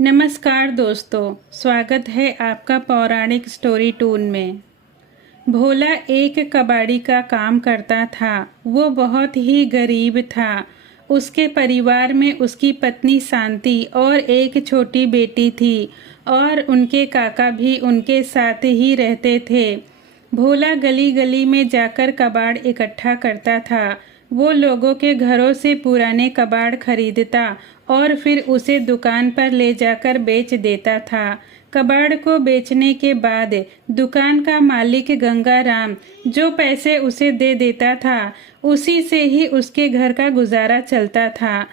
नमस्कार दोस्तों, स्वागत है आपका पौराणिक स्टोरी टून में। भोला एक कबाड़ी का काम करता था। वो बहुत ही गरीब था। उसके परिवार में उसकी पत्नी शांति और एक छोटी बेटी थी और उनके काका भी उनके साथ ही रहते थे। भोला गली गली में जाकर कबाड़ इकट्ठा करता था। वो लोगों के घरों से पुराने कबाड़ खरीदता और फिर उसे दुकान पर ले जाकर बेच देता था। कबाड़ को बेचने के बाद दुकान का मालिक गंगाराम जो पैसे उसे दे देता था, उसी से ही उसके घर का गुजारा चलता था।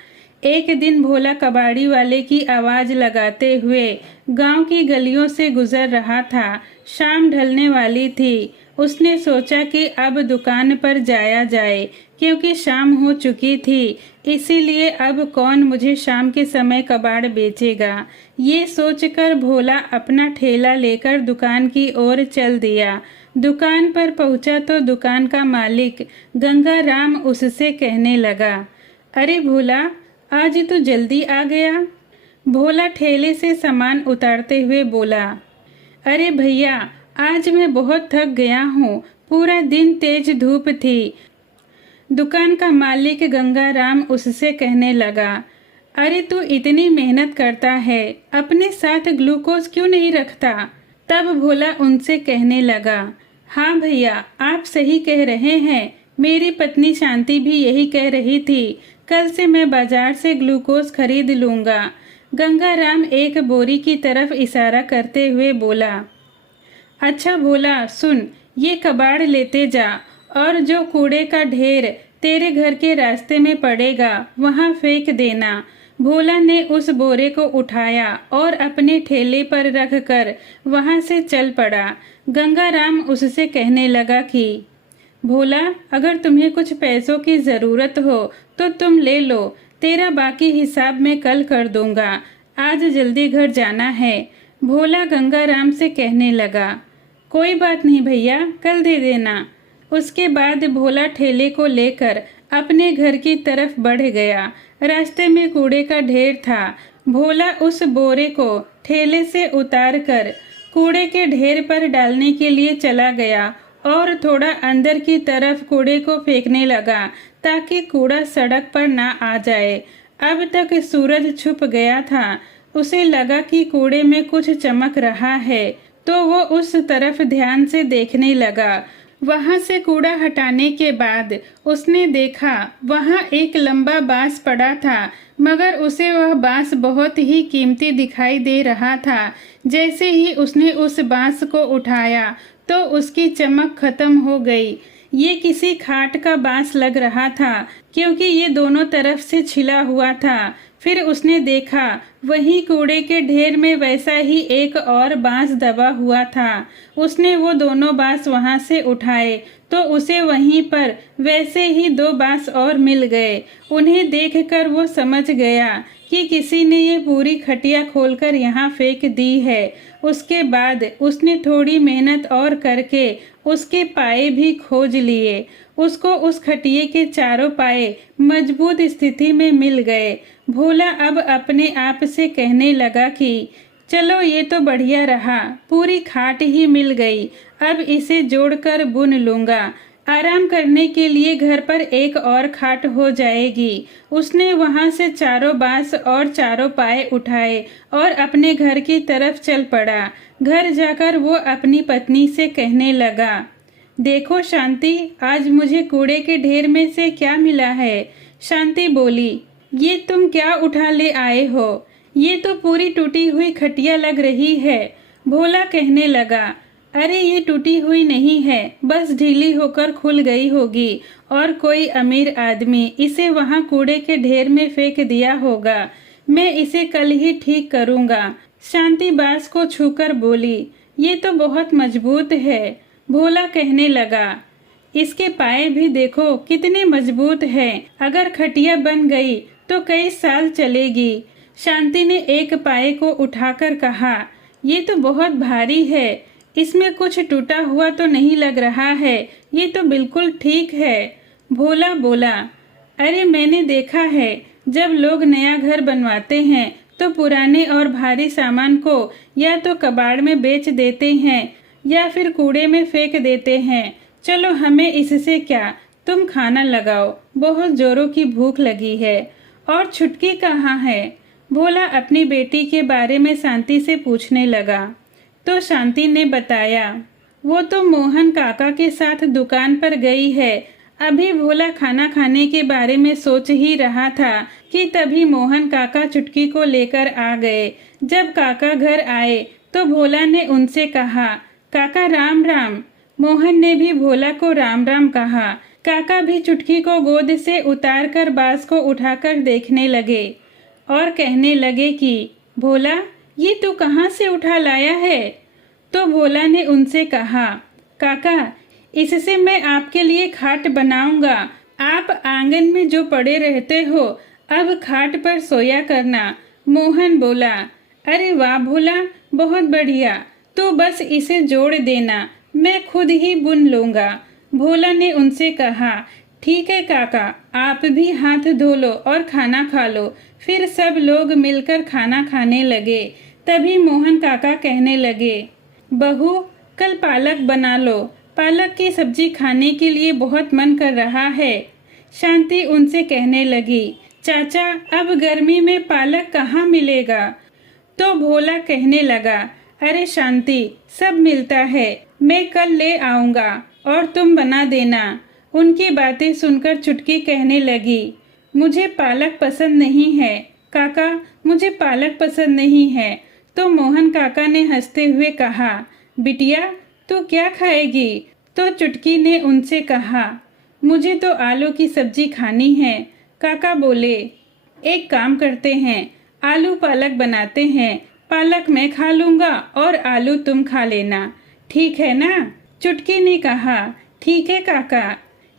एक दिन भोला कबाड़ी वाले की आवाज लगाते हुए गांव की गलियों से गुजर रहा था। शाम ढलने वाली थी। उसने सोचा कि अब दुकान पर जाया जाए, क्योंकि शाम हो चुकी थी। इसीलिए अब कौन मुझे शाम के समय कबाड़ बेचेगा। ये सोचकर भोला अपना ठेला लेकर दुकान की ओर चल दिया। दुकान पर पहुंचा तो दुकान का मालिक गंगाराम उससे कहने लगा, अरे भोला, आज तो जल्दी आ गया। भोला ठेले से सामान उतारते हुए बोला, अरे भैया, आज मैं बहुत थक गया हूँ। पूरा दिन तेज धूप थी। दुकान का मालिक गंगाराम उससे कहने लगा, अरे तू इतनी मेहनत करता है, अपने साथ ग्लूकोज क्यों नहीं रखता। तब भोला उनसे कहने लगा, हाँ भैया, आप सही कह रहे हैं। मेरी पत्नी शांति भी यही कह रही थी। कल से मैं बाजार से ग्लूकोज खरीद लूंगा। गंगाराम एक बोरी की तरफ इशारा करते हुए बोला, अच्छा भोला सुन, ये कबाड़ लेते जा और जो कूड़े का ढेर तेरे घर के रास्ते में पड़ेगा वहां फेंक देना। भोला ने उस बोरे को उठाया और अपने ठेले पर रखकर वहां से चल पड़ा। गंगाराम उससे कहने लगा कि भोला, अगर तुम्हें कुछ पैसों की जरूरत हो तो तुम ले लो। तेरा बाकी हिसाब मैं कल कर दूंगा। आज जल्दी घर जाना है। भोला गंगाराम से कहने लगा, कोई बात नहीं भैया, कल दे देना। उसके बाद भोला ठेले को लेकर अपने घर की तरफ बढ़ गया। रास्ते में कूड़े का ढेर था। भोला उस बोरे को ठेले से उतारकर कूड़े के ढेर पर डालने के लिए चला गया और थोड़ा अंदर की तरफ कूड़े को फेंकने लगा ताकि कूड़ा सड़क पर ना आ जाए। अब तक सूरज छुप गया था। उसे लगा कि कूड़े में कुछ चमक रहा है, तो वो उस तरफ ध्यान से देखने लगा। वहां से कूड़ा हटाने के बाद उसने देखा वहां एक लंबा बांस पड़ा था, मगर उसे वह बांस बहुत ही कीमती दिखाई दे रहा था। जैसे ही उसने उस बांस को उठाया तो उसकी चमक खत्म हो गई। ये किसी खाट का बांस लग रहा था, क्योंकि ये दोनों तरफ से छिला हुआ था। फिर उसने देखा वहीं कूड़े के ढेर में वैसा ही एक और बांस दबा हुआ था। उसने वो दोनों बांस वहां से उठाए तो उसे वहीं पर वैसे ही दो बांस और मिल गए। उन्हें देखकर वो समझ गया कि किसी ने ये पूरी खटिया खोलकर यहाँ फेंक दी है। उसके बाद उसने थोड़ी मेहनत और करके उसके पाए भी खोज लिए। उसको उस खटिये के चारों पाए मजबूत स्थिति में मिल गए। भोला अब अपने आप से कहने लगा कि चलो, ये तो बढ़िया रहा, पूरी खाट ही मिल गई। अब इसे जोड़कर बुन लूंगा। आराम करने के लिए घर पर एक और खाट हो जाएगी। उसने वहां से चारों बांस और चारों पाए उठाए और अपने घर की तरफ चल पड़ा। घर जाकर वो अपनी पत्नी से कहने लगा, देखो शांति, आज मुझे कूड़े के ढेर में से क्या मिला है। शांति बोली, ये तुम क्या उठा ले आए हो? ये तो पूरी टूटी हुई खटिया लग रही है। भोला कहने लगा, अरे ये टूटी हुई नहीं है, बस ढीली होकर खुल गई होगी और कोई अमीर आदमी इसे वहां कूड़े के ढेर में फेंक दिया होगा। मैं इसे कल ही ठीक करूंगा। शांति बांस को छूकर बोली, ये तो बहुत मजबूत है। भोला कहने लगा, इसके पाए भी देखो कितने मजबूत हैं। अगर खटिया बन गई तो कई साल चलेगी। शांति ने एक पाए को उठाकर कहा, ये तो बहुत भारी है, इसमें कुछ टूटा हुआ तो नहीं लग रहा है, ये तो बिल्कुल ठीक है। भोला बोला, अरे मैंने देखा है, जब लोग नया घर बनवाते हैं तो पुराने और भारी सामान को या तो कबाड़ में बेच देते हैं या फिर कूड़े में फेंक देते हैं। चलो हमें इससे क्या, तुम खाना लगाओ, बहुत जोरों की भूख लगी है। और छुटकी कहाँ है? भोला अपनी बेटी के बारे में शांति से पूछने लगा। तो शांति ने बताया, वो तो मोहन काका के साथ दुकान पर गई है। अभी भोला खाना खाने के बारे में सोच ही रहा था कि तभी मोहन काका चुटकी को लेकर आ गए। जब काका घर आए तो भोला ने उनसे कहा, काका राम राम। मोहन ने भी भोला को राम राम कहा। काका भी चुटकी को गोद से उतारकर बांस को उठाकर देखने लगे और कहने लगे कि भोला, ये तू कहाँ से उठा लाया है? तो भोला ने उनसे कहा, काका, इससे मैं आपके लिए खाट बनाऊंगा। आप आंगन में जो पड़े रहते हो, अब खाट पर सोया करना। मोहन बोला, अरे वाह भोला, बहुत बढ़िया, तो बस इसे जोड़ देना, मैं खुद ही बुन लूंगा। भोला ने उनसे कहा, ठीक है काका, आप भी हाथ धो लो और खाना खा लो। फिर सब लोग मिलकर खाना खाने लगे। तभी मोहन काका कहने लगे, बहू, कल पालक बना लो, पालक की सब्जी खाने के लिए बहुत मन कर रहा है। शांति उनसे कहने लगी, चाचा, अब गर्मी में पालक कहाँ मिलेगा? तो भोला कहने लगा, अरे शांति, सब मिलता है, मैं कल ले आऊंगा और तुम बना देना। उनकी बातें सुनकर चुटकी कहने लगी, मुझे पालक पसंद नहीं है काका, मुझे पालक पसंद नहीं है। तो मोहन काका ने हंसते हुए कहा, बिटिया, तू क्या खाएगी? तो चुटकी ने उनसे कहा, मुझे तो आलू की सब्जी खानी है। काका बोले, एक काम करते हैं, आलू पालक बनाते हैं, पालक मैं खा लूंगा और आलू तुम खा लेना, ठीक है ना? चुटकी ने कहा, ठीक है काका।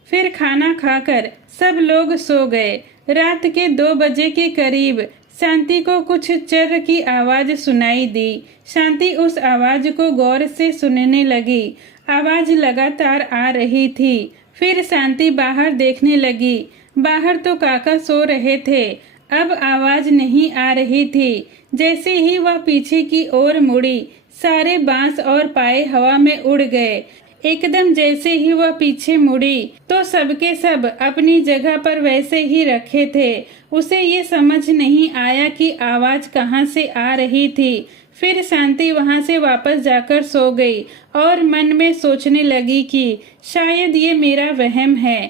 फिर खाना खाकर सब लोग सो गए। रात के 2 बजे के करीब शांति को कुछ चर्र की आवाज सुनाई दी। शांति उस आवाज को गौर से सुनने लगी। आवाज लगातार आ रही थी। फिर शांति बाहर देखने लगी। बाहर तो काका सो रहे थे, अब आवाज नहीं आ रही थी। जैसे ही वह पीछे की ओर मुड़ी, सारे बांस और पाए हवा में उड़ गए। एकदम जैसे ही वह पीछे मुड़ी तो सबके सब अपनी जगह पर वैसे ही रखे थे। उसे ये समझ नहीं आया कि आवाज कहाँ से आ रही थी। फिर शांति वहां से वापस जाकर सो गई और मन में सोचने लगी कि शायद ये मेरा वहम है।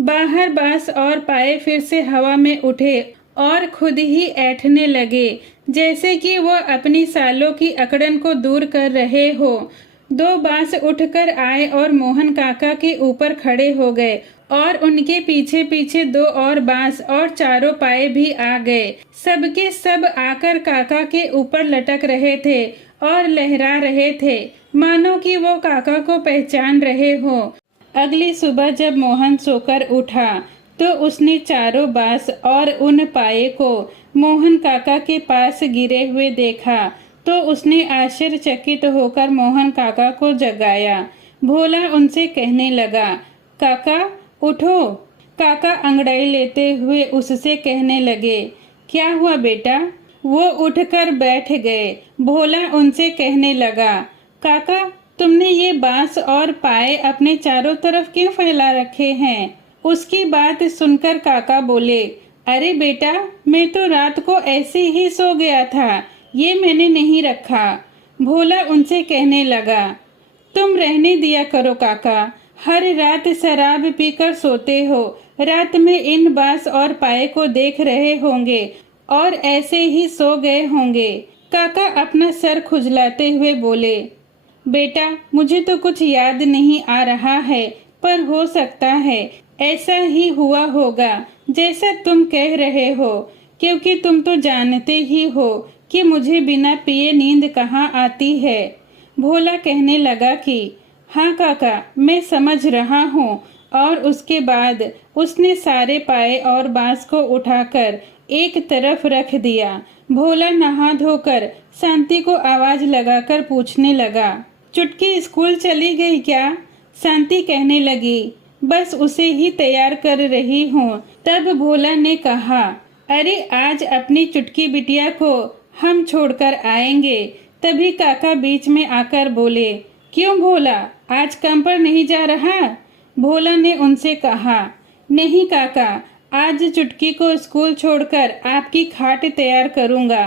बाहर बांस और पाए फिर से हवा में उठे और खुद ही ऐंठने लगे, जैसे कि वो अपनी सालों की अकड़न को दूर कर रहे हो। 2 बांस उठकर आए और मोहन काका के ऊपर खड़े हो गए और उनके पीछे पीछे 2 और बांस और चारों पाए भी आ गए। सबके सब आकर काका के ऊपर लटक रहे थे और लहरा रहे थे, मानो कि वो काका को पहचान रहे हो। अगली सुबह जब मोहन सोकर उठा तो उसने चारों बांस और उन पाए को मोहन काका के पास गिरे हुए देखा तो उसने आश्चर्यचकित होकर मोहन काका को जगाया। भोला उनसे कहने लगा, काका उठो। काका अंगड़ाई लेते हुए उससे कहने लगे, क्या हुआ बेटा? वो उठकर बैठ गए। भोला उनसे कहने लगा, काका, तुमने ये बांस और पाए अपने चारों तरफ क्यों फैला रखे हैं? उसकी बात सुनकर काका बोले, अरे बेटा, मैं तो रात को ऐसे ही सो गया था, ये मैंने नहीं रखा। भोला उनसे कहने लगा, तुम रहने दिया करो काका, हर रात शराब पीकर सोते हो, रात में इन बांस और पाए को देख रहे होंगे और ऐसे ही सो गए होंगे। काका अपना सर खुजलाते हुए बोले, बेटा, मुझे तो कुछ याद नहीं आ रहा है, पर हो सकता है ऐसा ही हुआ होगा जैसा तुम कह रहे हो, क्योंकि तुम तो जानते ही हो कि मुझे बिना पिए नींद कहाँ आती है। भोला कहने लगा कि हाँ काका, मैं समझ रहा हूँ। और उसके बाद उसने सारे पाए और बांस को उठाकर एक तरफ रख दिया। भोला नहा धोकर शांति को आवाज लगाकर पूछने लगा, चुटकी स्कूल चली गई क्या? शांति कहने लगी, बस उसे ही तैयार कर रही हूँ। तब भोला ने कहा, अरे आज अपनी चुटकी बिटिया को हम छोड़कर आएंगे। तभी काका बीच में आकर बोले, क्यों भोला, आज काम पर नहीं जा रहा? भोला ने उनसे कहा, नहीं काका, आज चुटकी को स्कूल छोड़कर आपकी खाट तैयार करूंगा।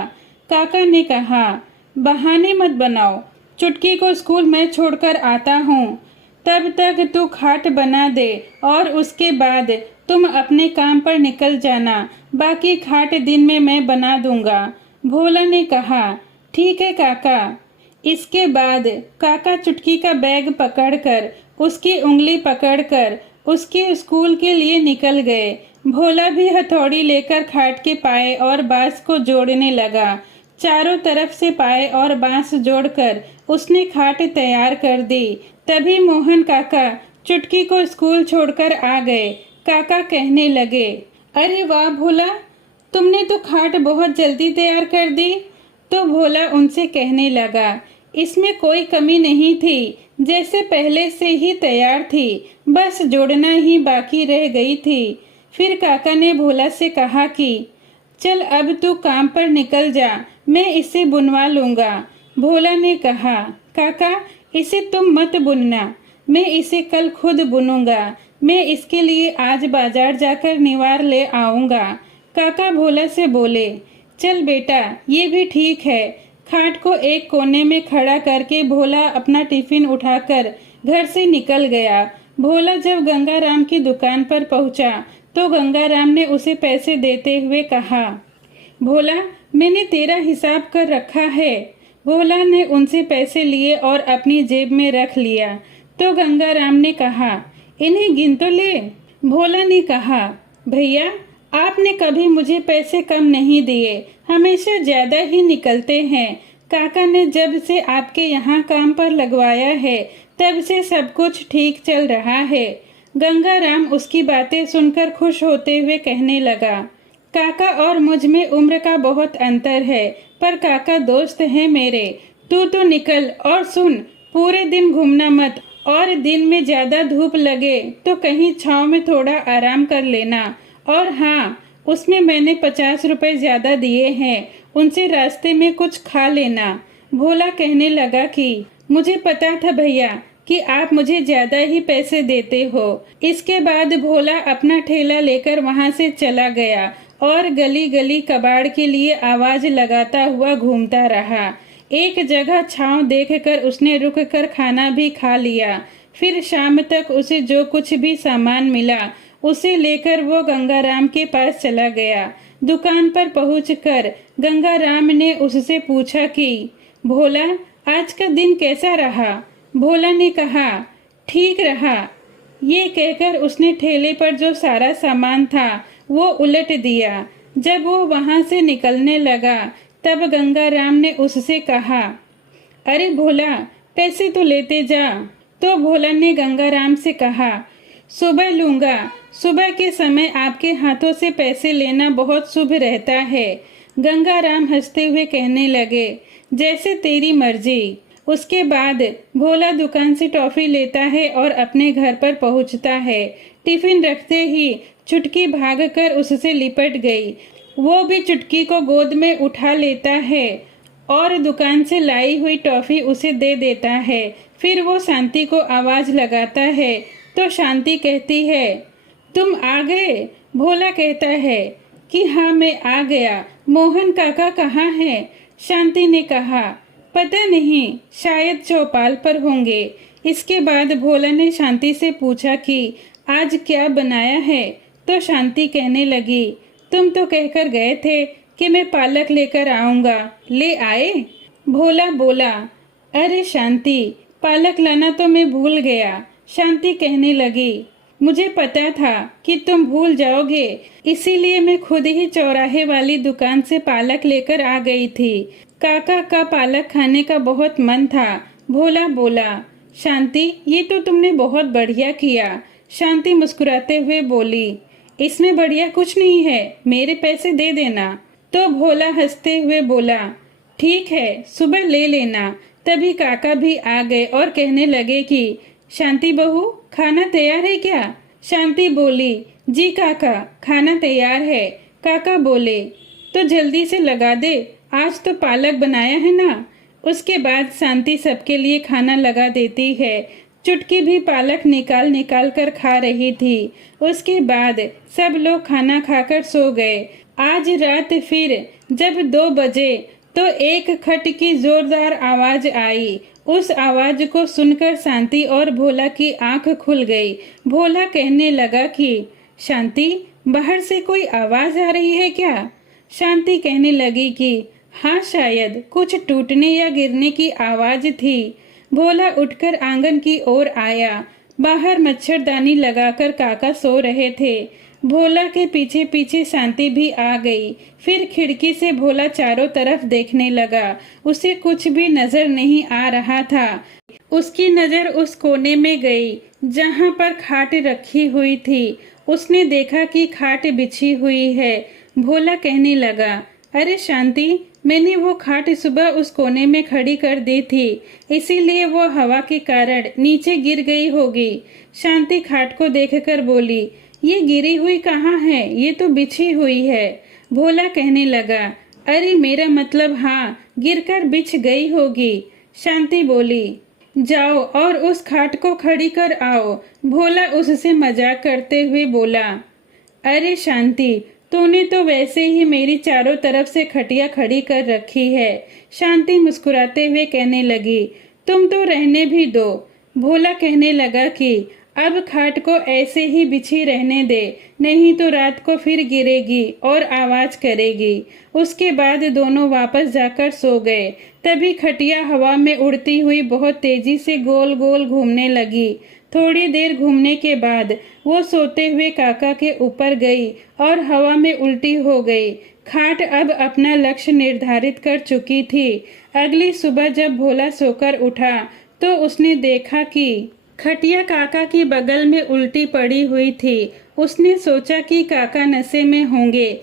काका ने कहा, बहाने मत बनाओ, चुटकी को स्कूल मैं छोड़कर आता हूँ, तब तक तू खाट बना दे और उसके बाद तुम अपने काम पर निकल जाना, बाकी खाट दिन में मैं बना दूंगा। भोला ने कहा, ठीक है काका। इसके बाद काका चुटकी का बैग पकड़कर, उसकी उंगली पकड़कर उसके स्कूल के लिए निकल गए। भोला भी हथौड़ी लेकर खाट के पाए और बांस को जोड़ने लगा। चारों तरफ से पाए और बांस जोड़कर उसने खाट तैयार कर दी। तभी मोहन काका चुटकी को स्कूल छोड़कर आ गए। काका कहने लगे, अरे वाह भोला, तुमने तो खाट बहुत जल्दी तैयार कर दी। तो भोला उनसे कहने लगा, इसमें कोई कमी नहीं थी, जैसे पहले से ही तैयार थी, बस जोड़ना ही बाकी रह गई थी। फिर काका ने भोला से कहा कि चल अब तू काम पर निकल जा, मैं इसे बुनवा लूंगा। भोला ने कहा, काका इसे तुम मत बुनना, मैं इसे कल खुद बुनूंगा, मैं इसके लिए आज बाजार जाकर निवार ले आऊंगा। काका भोला से बोले, चल बेटा, ये भी ठीक है। खाट को एक कोने में खड़ा करके भोला अपना टिफिन उठाकर घर से निकल गया। भोला जब गंगाराम की दुकान पर पहुंचा तो गंगाराम ने उसे पैसे देते हुए कहा, भोला मैंने तेरा हिसाब कर रखा है। भोला ने उनसे पैसे लिए और अपनी जेब में रख लिया। तो गंगाराम ने कहा, इन्हें गिन तो ले। भोला ने कहा, भैया आपने कभी मुझे पैसे कम नहीं दिए, हमेशा ज्यादा ही निकलते हैं। काका ने जब से आपके यहाँ काम पर लगवाया है तब से सब कुछ ठीक चल रहा है। गंगाराम उसकी बातें सुनकर खुश होते हुए कहने लगा, काका और मुझ में उम्र का बहुत अंतर है, पर काका दोस्त हैं मेरे। तू तो निकल और सुन, पूरे दिन घूमना मत, और दिन में ज्यादा धूप लगे तो कहीं छांव में थोड़ा आराम कर लेना। और हाँ, उसमें मैंने 50 रुपए ज्यादा दिए हैं, उनसे रास्ते में कुछ खा लेना। भोला कहने लगा कि मुझे पता था भैया कि आप मुझे ज्यादा ही पैसे देते हो। इसके बाद भोला अपना ठेला लेकर वहां से चला गया और गली गली कबाड़ के लिए आवाज लगाता हुआ घूमता रहा। एक जगह छांव देखकर उसने रुक कर खाना भी खा लिया। फिर शाम तक उसे जो कुछ भी सामान मिला उसे लेकर वो गंगाराम के पास चला गया। दुकान पर पहुंचकर गंगाराम ने उससे पूछा कि भोला आज का दिन कैसा रहा? भोला ने कहा, ठीक रहा। ये कहकर उसने ठेले पर जो सारा सामान था वो उलट दिया। जब वो वहां से निकलने लगा तब गंगाराम ने उससे कहा, अरे भोला पैसे तो लेते जा। तो भोला ने गंगाराम से कहा, सुबह लूंगा, सुबह के समय आपके हाथों से पैसे लेना बहुत शुभ रहता है। गंगाराम हंसते हुए कहने लगे, जैसे तेरी मर्जी। उसके बाद भोला दुकान से टॉफी लेता है और अपने घर पर पहुंचता है। टिफिन रखते ही चुटकी भागकर उससे लिपट गई। वो भी चुटकी को गोद में उठा लेता है और दुकान से लाई हुई टॉफी उसे दे देता है। फिर वो शांति को आवाज लगाता है तो शांति कहती है, तुम आ गए? भोला कहता है कि हाँ मैं आ गया। मोहन काका कहाँ हैं? शांति ने कहा, पता नहीं, शायद चौपाल पर होंगे। इसके बाद भोला ने शांति से पूछा कि आज क्या बनाया है? तो शांति कहने लगी, तुम तो कहकर गए थे कि मैं पालक लेकर आऊंगा, ले आए? भोला बोला, अरे शांति, पालक लाना तो मैं भूल गया। शांति कहने लगी, मुझे पता था कि तुम भूल जाओगे, इसीलिए मैं खुद ही चौराहे वाली दुकान से पालक लेकर आ गई थी। काका का पालक खाने का बहुत मन था। भोला बोला, शांति ये तो तुमने बहुत बढ़िया किया। शांति मुस्कुराते हुए बोली, इसमें बढ़िया कुछ नहीं है, मेरे पैसे दे देना। तो भोला हंसते हुए बोला, ठीक है, सुबह ले लेना। तभी काका भी आ गए और कहने लगे कि शांति बहू, खाना तैयार है क्या? शांति बोली, जी काका, खाना तैयार है। काका बोले, तो जल्दी से लगा दे, आज तो पालक बनाया है ना। उसके बाद शांति सबके लिए खाना लगा देती है। चुटकी भी पालक निकाल निकाल कर खा रही थी। उसके बाद सब लोग खाना खाकर सो गए। आज रात फिर जब 2 बजे तो एक खट की जोरदार आवाज आई। उस आवाज को सुनकर शांति और भोला की आंख खुल गई। भोला कहने लगा कि शांति, बाहर से कोई आवाज आ रही है क्या? शांति कहने लगी कि हाँ, शायद कुछ टूटने या गिरने की आवाज थी। भोला उठकर आंगन की ओर आया। बाहर मच्छरदानी लगाकर काका सो रहे थे। भोला के पीछे पीछे शांति भी आ गई। फिर खिड़की से भोला चारों तरफ देखने लगा। उसे कुछ भी नजर नहीं आ रहा था। उसकी नजर उस कोने में गई जहां पर खाट रखी हुई थी। उसने देखा कि खाट बिछी हुई है। भोला कहने लगा, अरे शांति, मैंने वो खाट सुबह उस कोने में खड़ी कर दी थी, इसीलिए वो हवा के कारण नीचे गिर गई होगी। शांति खाट को देखकर बोली, ये गिरी हुई कहाँ है? ये तो बिछी हुई है। भोला कहने लगा, अरे मेरा मतलब हाँ, गिरकर बिछ गई होगी। शांति बोली, जाओ और उस खाट को खड़ी कर आओ। भोला उससे मजाक करते हुए बोला, अरे शांति, तूने तो वैसे ही मेरी चारों तरफ से खटिया खड़ी कर रखी है। शांति मुस्कुराते हुए कहने लगी, तुम तो रहने भी दो। भोला कहने लगा कि अब खाट को ऐसे ही बिछी रहने दे, नहीं तो रात को फिर गिरेगी और आवाज करेगी। उसके बाद दोनों वापस जाकर सो गए। तभी खटिया हवा में उड़ती हुई बहुत तेजी से गोल गोल घूमने लगी। थोड़ी देर घूमने के बाद वो सोते हुए काका के ऊपर गई और हवा में उल्टी हो गई। खाट अब अपना लक्ष्य निर्धारित कर चुकी थी। अगली सुबह जब भोला सोकर उठा तो उसने देखा कि खटिया काका की बगल में उल्टी पड़ी हुई थी। उसने सोचा कि काका नशे में होंगे।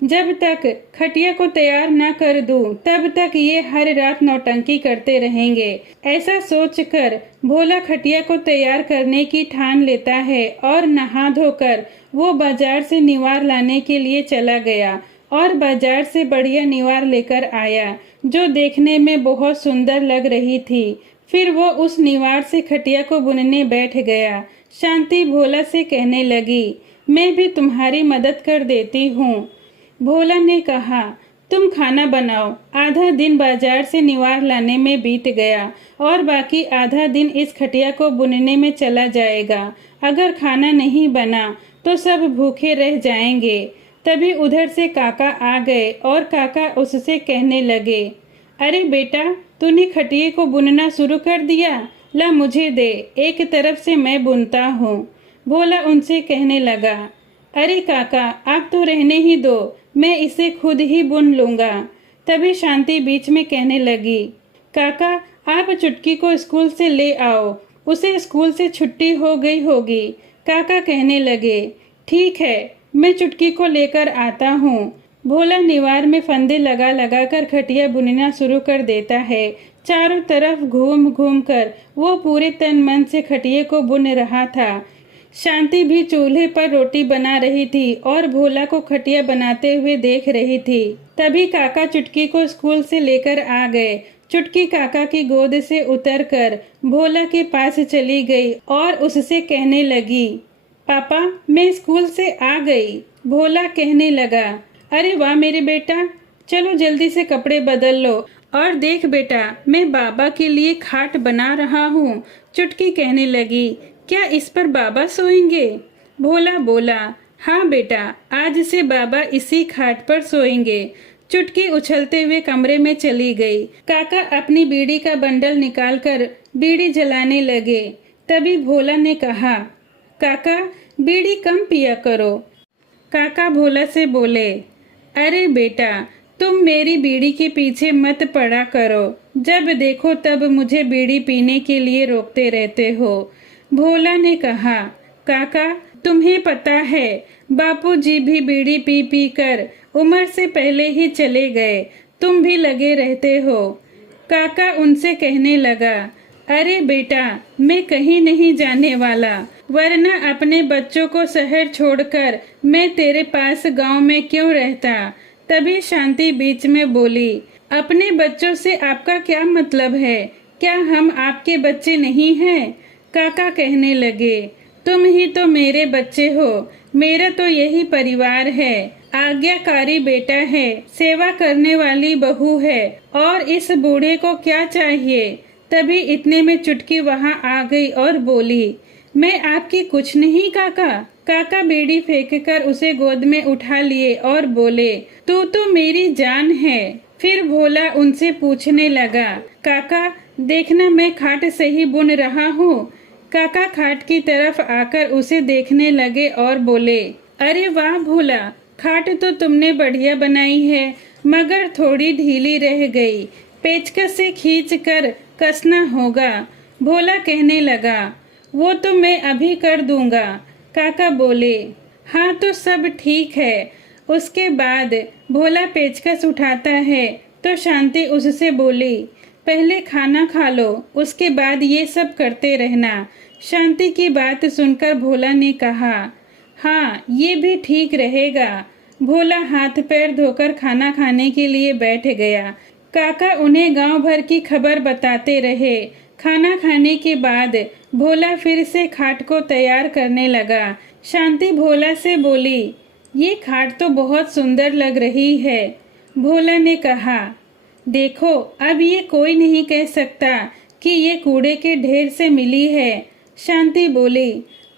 जब तक खटिया को तैयार न कर दूं, तब तक ये हर रात नौटंकी करते रहेंगे। ऐसा सोचकर भोला खटिया को तैयार करने की ठान लेता है और नहा धोकर वो बाजार से निवार लाने के लिए चला गया और बाजार से बढ़िया निवार लेकर आया, जो देखने में बहुत सुंदर लग रही थी। फिर वो उस निवार से खटिया को बुनने बैठ गया। शांति भोला से कहने लगी, मैं भी तुम्हारी मदद कर देती हूँ। भोला ने कहा, तुम खाना बनाओ। आधा दिन बाजार से निवार लाने में बीत गया और बाकी आधा दिन इस खटिया को बुनने में चला जाएगा। अगर खाना नहीं बना तो सब भूखे रह जाएंगे। तभी उधर से काका आ गए और काका उससे कहने लगे, अरे बेटा, तूने खटिये को बुनना शुरू कर दिया? ला मुझे दे, एक तरफ से मैं बुनता हूँ। भोला उनसे कहने लगा, अरे काका, आप तो रहने ही दो, मैं इसे खुद ही बुन लूंगा। तभी शांति बीच में कहने लगी, काका, आप चुटकी को स्कूल से ले आओ, उसे स्कूल से छुट्टी हो गई होगी। काका कहने लगे, ठीक है, मैं चुटकी को लेकर आता हूँ। भोला निवार में फंदे लगा लगा कर खटिया बुनना शुरू कर देता है। चारों तरफ घूम घूम कर वो पूरे तन मन से खटिये को बुन रहा था। शांति भी चूल्हे पर रोटी बना रही थी और भोला को खटिया बनाते हुए देख रही थी। तभी काका चुटकी को स्कूल से लेकर आ गए। चुटकी काका की गोद से उतरकर भोला के पास चली गई और उससे कहने लगी, पापा, मैं स्कूल से आ गई। भोला कहने लगा, अरे वाह मेरे बेटा, चलो जल्दी से कपड़े बदल लो और देख बेटा, मैं बाबा के लिए खाट बना रहा हूँ। चुटकी कहने लगी, क्या इस पर बाबा सोएंगे? भोला बोला, हाँ बेटा, आज से बाबा इसी खाट पर सोएंगे। चुटकी उछलते हुए कमरे में चली गई। काका अपनी बीड़ी का बंडल निकालकर बीड़ी जलाने लगे। तभी भोला ने कहा, काका, बीड़ी कम पिया करो। काका भोला से बोले, अरे बेटा, तुम मेरी बीड़ी के पीछे मत पड़ा करो, जब देखो तब मुझे बीड़ी पीने के लिए रोकते रहते हो। भोला ने कहा, काका, तुम्हें पता है, बापूजी भी बीड़ी पी पी कर उम्र से पहले ही चले गए, तुम भी लगे रहते हो। काका उनसे कहने लगा, अरे बेटा, मैं कहीं नहीं जाने वाला, वरना अपने बच्चों को शहर छोड़कर मैं तेरे पास गांव में क्यों रहता। तभी शांति बीच में बोली, अपने बच्चों से आपका क्या मतलब है? क्या हम आपके बच्चे नहीं हैं? काका कहने लगे, तुम ही तो मेरे बच्चे हो, मेरा तो यही परिवार है। आज्ञाकारी बेटा है, सेवा करने वाली बहू है, और इस बूढ़े को क्या चाहिए? तभी इतने में चुटकी वहां आ गई और बोली, मैं आपकी कुछ नहीं काका। काका बीड़ी फेंककर उसे गोद में उठा लिए और बोले, तू तो मेरी जान है। फिर भोला उनसे पूछने लगा, काका देखना मैं खाट सही बुन रहा हूँ। काका खाट की तरफ आकर उसे देखने लगे और बोले, अरे वाह भोला, खाट तो तुमने बढ़िया बनाई है, मगर थोड़ी ढीली रह गई, पेचकस से खींच कर कसना होगा। भोला कहने लगा, वो तो मैं अभी कर दूंगा। काका बोले, हाँ तो सब ठीक है। उसके बाद भोला पेचकस उठाता है तो शांति उससे बोली, पहले खाना खा लो, उसके बाद ये सब करते रहना। शांति की बात सुनकर भोला ने कहा, हाँ ये भी ठीक रहेगा। भोला हाथ पैर धोकर खाना खाने के लिए बैठ गया। काका उन्हें गांव भर की खबर बताते रहे। खाना खाने के बाद भोला फिर से खाट को तैयार करने लगा। शांति भोला से बोली, ये खाट तो बहुत सुंदर लग रही है। भोला ने कहा, देखो अब ये कोई नहीं कह सकता कि ये कूड़े के ढेर से मिली है। शांति बोली,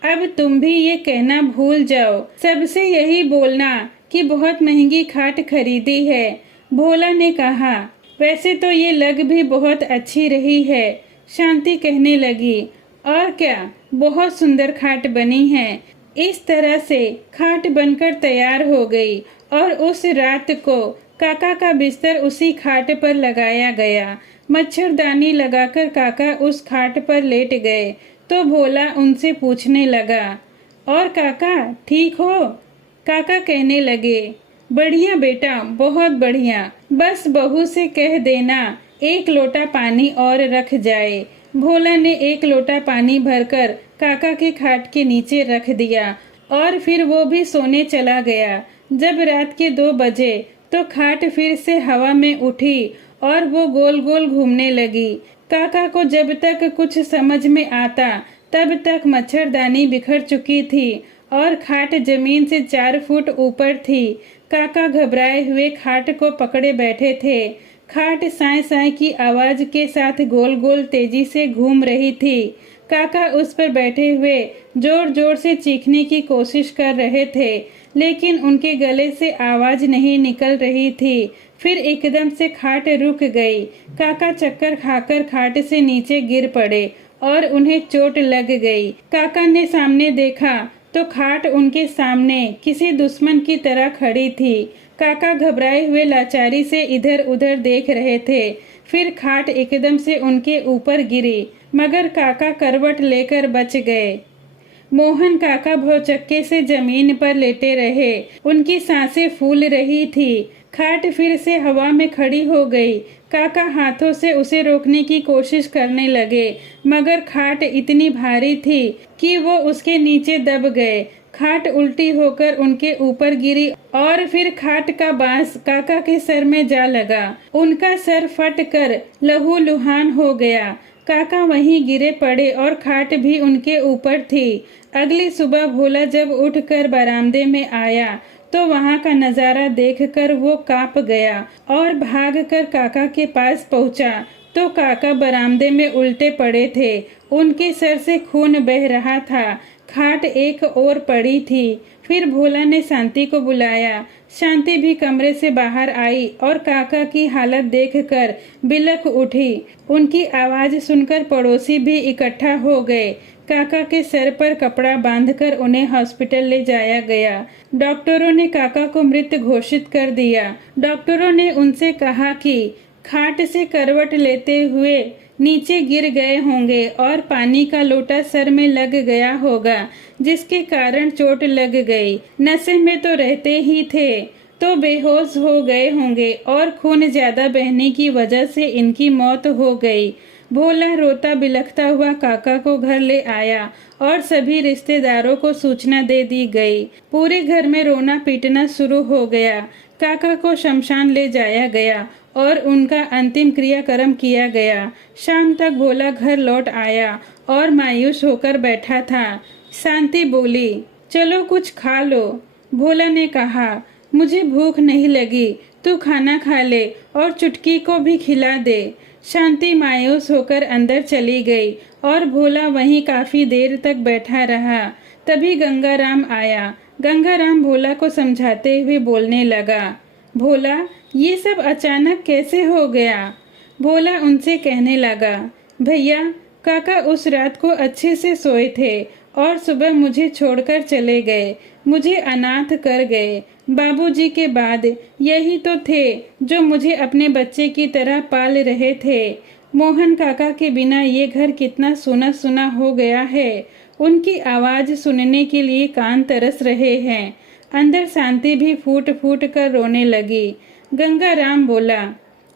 अब तुम भी ये कहना भूल जाओ, सबसे यही बोलना कि बहुत महंगी खाट खरीदी है। भोला ने कहा, वैसे तो ये लग भी बहुत अच्छी रही है। शांति कहने लगी, और क्या, बहुत सुंदर खाट बनी है। इस तरह से खाट बनकर तैयार हो गई और उस रात को काका का बिस्तर उसी खाट पर लगाया गया। मच्छरदानी लगाकर काका उस खाट पर लेट गए तो भोला उनसे पूछने लगा, और काका ठीक हो? काका कहने लगे, बढ़िया बेटा, बहुत बढ़िया, बस बहू से कह देना एक लोटा पानी और रख जाए। भोला ने एक लोटा पानी भरकर काका के खाट के नीचे रख दिया और फिर वो भी सोने चला गया। जब रात के 2 बजे तो खाट फिर से हवा में उठी और वो गोल गोल घूमने लगी। काका को जब तक कुछ समझ में आता तब तक मच्छरदानी बिखर चुकी थी और खाट जमीन से 4 फुट ऊपर थी। काका घबराए हुए खाट को पकड़े बैठे थे। खाट साए साए की आवाज के साथ गोल गोल तेजी से घूम रही थी। काका उस पर बैठे हुए जोर जोर से चीखने की कोशिश कर रहे थे, लेकिन उनके गले से आवाज नहीं निकल रही थी। फिर एकदम से खाट रुक गई। काका चक्कर खाकर खाट से नीचे गिर पड़े और उन्हें चोट लग गई। काका ने सामने देखा तो खाट उनके सामने किसी दुश्मन की तरह खड़ी थी। काका घबराए हुए लाचारी से इधर उधर देख रहे थे। फिर खाट एकदम से उनके ऊपर गिरी, मगर काका करवट लेकर बच गए। मोहन काका भौचक्के से जमीन पर लेटे रहे। उनकी सांसें फूल रही थी। खाट फिर से हवा में खड़ी हो गई। काका हाथों से उसे रोकने की कोशिश करने लगे, मगर खाट इतनी भारी थी कि वो उसके नीचे दब गए। खाट उल्टी होकर उनके ऊपर गिरी और फिर खाट का बांस काका के सर में जा लगा। उनका सर फट कर लहूलुहान हो गया। काका वहीं गिरे पड़े और खाट भी उनके ऊपर थी। अगली सुबह भोला जब उठकर बरामदे में आया तो वहां का नजारा देखकर वो कांप गया और भागकर काका के पास पहुंचा तो काका बरामदे में उल्टे पड़े थे। उनके सर से खून बह रहा था। खाट एक ओर पड़ी थी। फिर भोला ने शांति को बुलाया। शांति भी कमरे से बाहर आई और काका की हालत देखकर बिलख उठी। उनकी आवाज सुनकर पड़ोसी भी इकट्ठा हो गए। काका के सर पर कपड़ा बांधकर उन्हें हॉस्पिटल ले जाया गया। डॉक्टरों ने काका को मृत घोषित कर दिया। डॉक्टरों ने उनसे कहा कि खाट से करवट लेते हुए नीचे गिर गए होंगे और पानी का लोटा सर में लग गया होगा, जिसके कारण चोट लग गई। नशे में तो रहते ही थे तो बेहोश हो गए होंगे और खून ज्यादा बहने की वजह से इनकी मौत हो गई। भोला रोता बिलखता हुआ काका को घर ले आया और सभी रिश्तेदारों को सूचना दे दी गई। पूरे घर में रोना पीटना शुरू हो गया। काका को शमशान ले जाया गया और उनका अंतिम क्रियाक्रम किया गया। शाम तक भोला घर लौट आया और मायूस होकर बैठा था। शांति बोली, चलो कुछ खा लो। भोला ने कहा, मुझे भूख नहीं लगी, तू खाना खा ले और चुटकी को भी खिला दे। शांति मायूस होकर अंदर चली गई और भोला वहीं काफी देर तक बैठा रहा। तभी गंगाराम आया। गंगाराम भोला को समझाते हुए बोलने लगा, भोला, ये सब अचानक कैसे हो गया? भोला उनसे कहने लगा, भैया, काका उस रात को अच्छे से सोए थे और सुबह मुझे छोड़कर चले गए, मुझे अनाथ कर गए। बाबूजी के बाद यही तो थे जो मुझे अपने बच्चे की तरह पाल रहे थे। मोहन काका के बिना ये घर कितना सुना सुना हो गया है। उनकी आवाज सुनने के लिए कान तरस रहे हैं। अंदर शांति भी फूट फूट कर रोने लगी। गंगाराम बोला,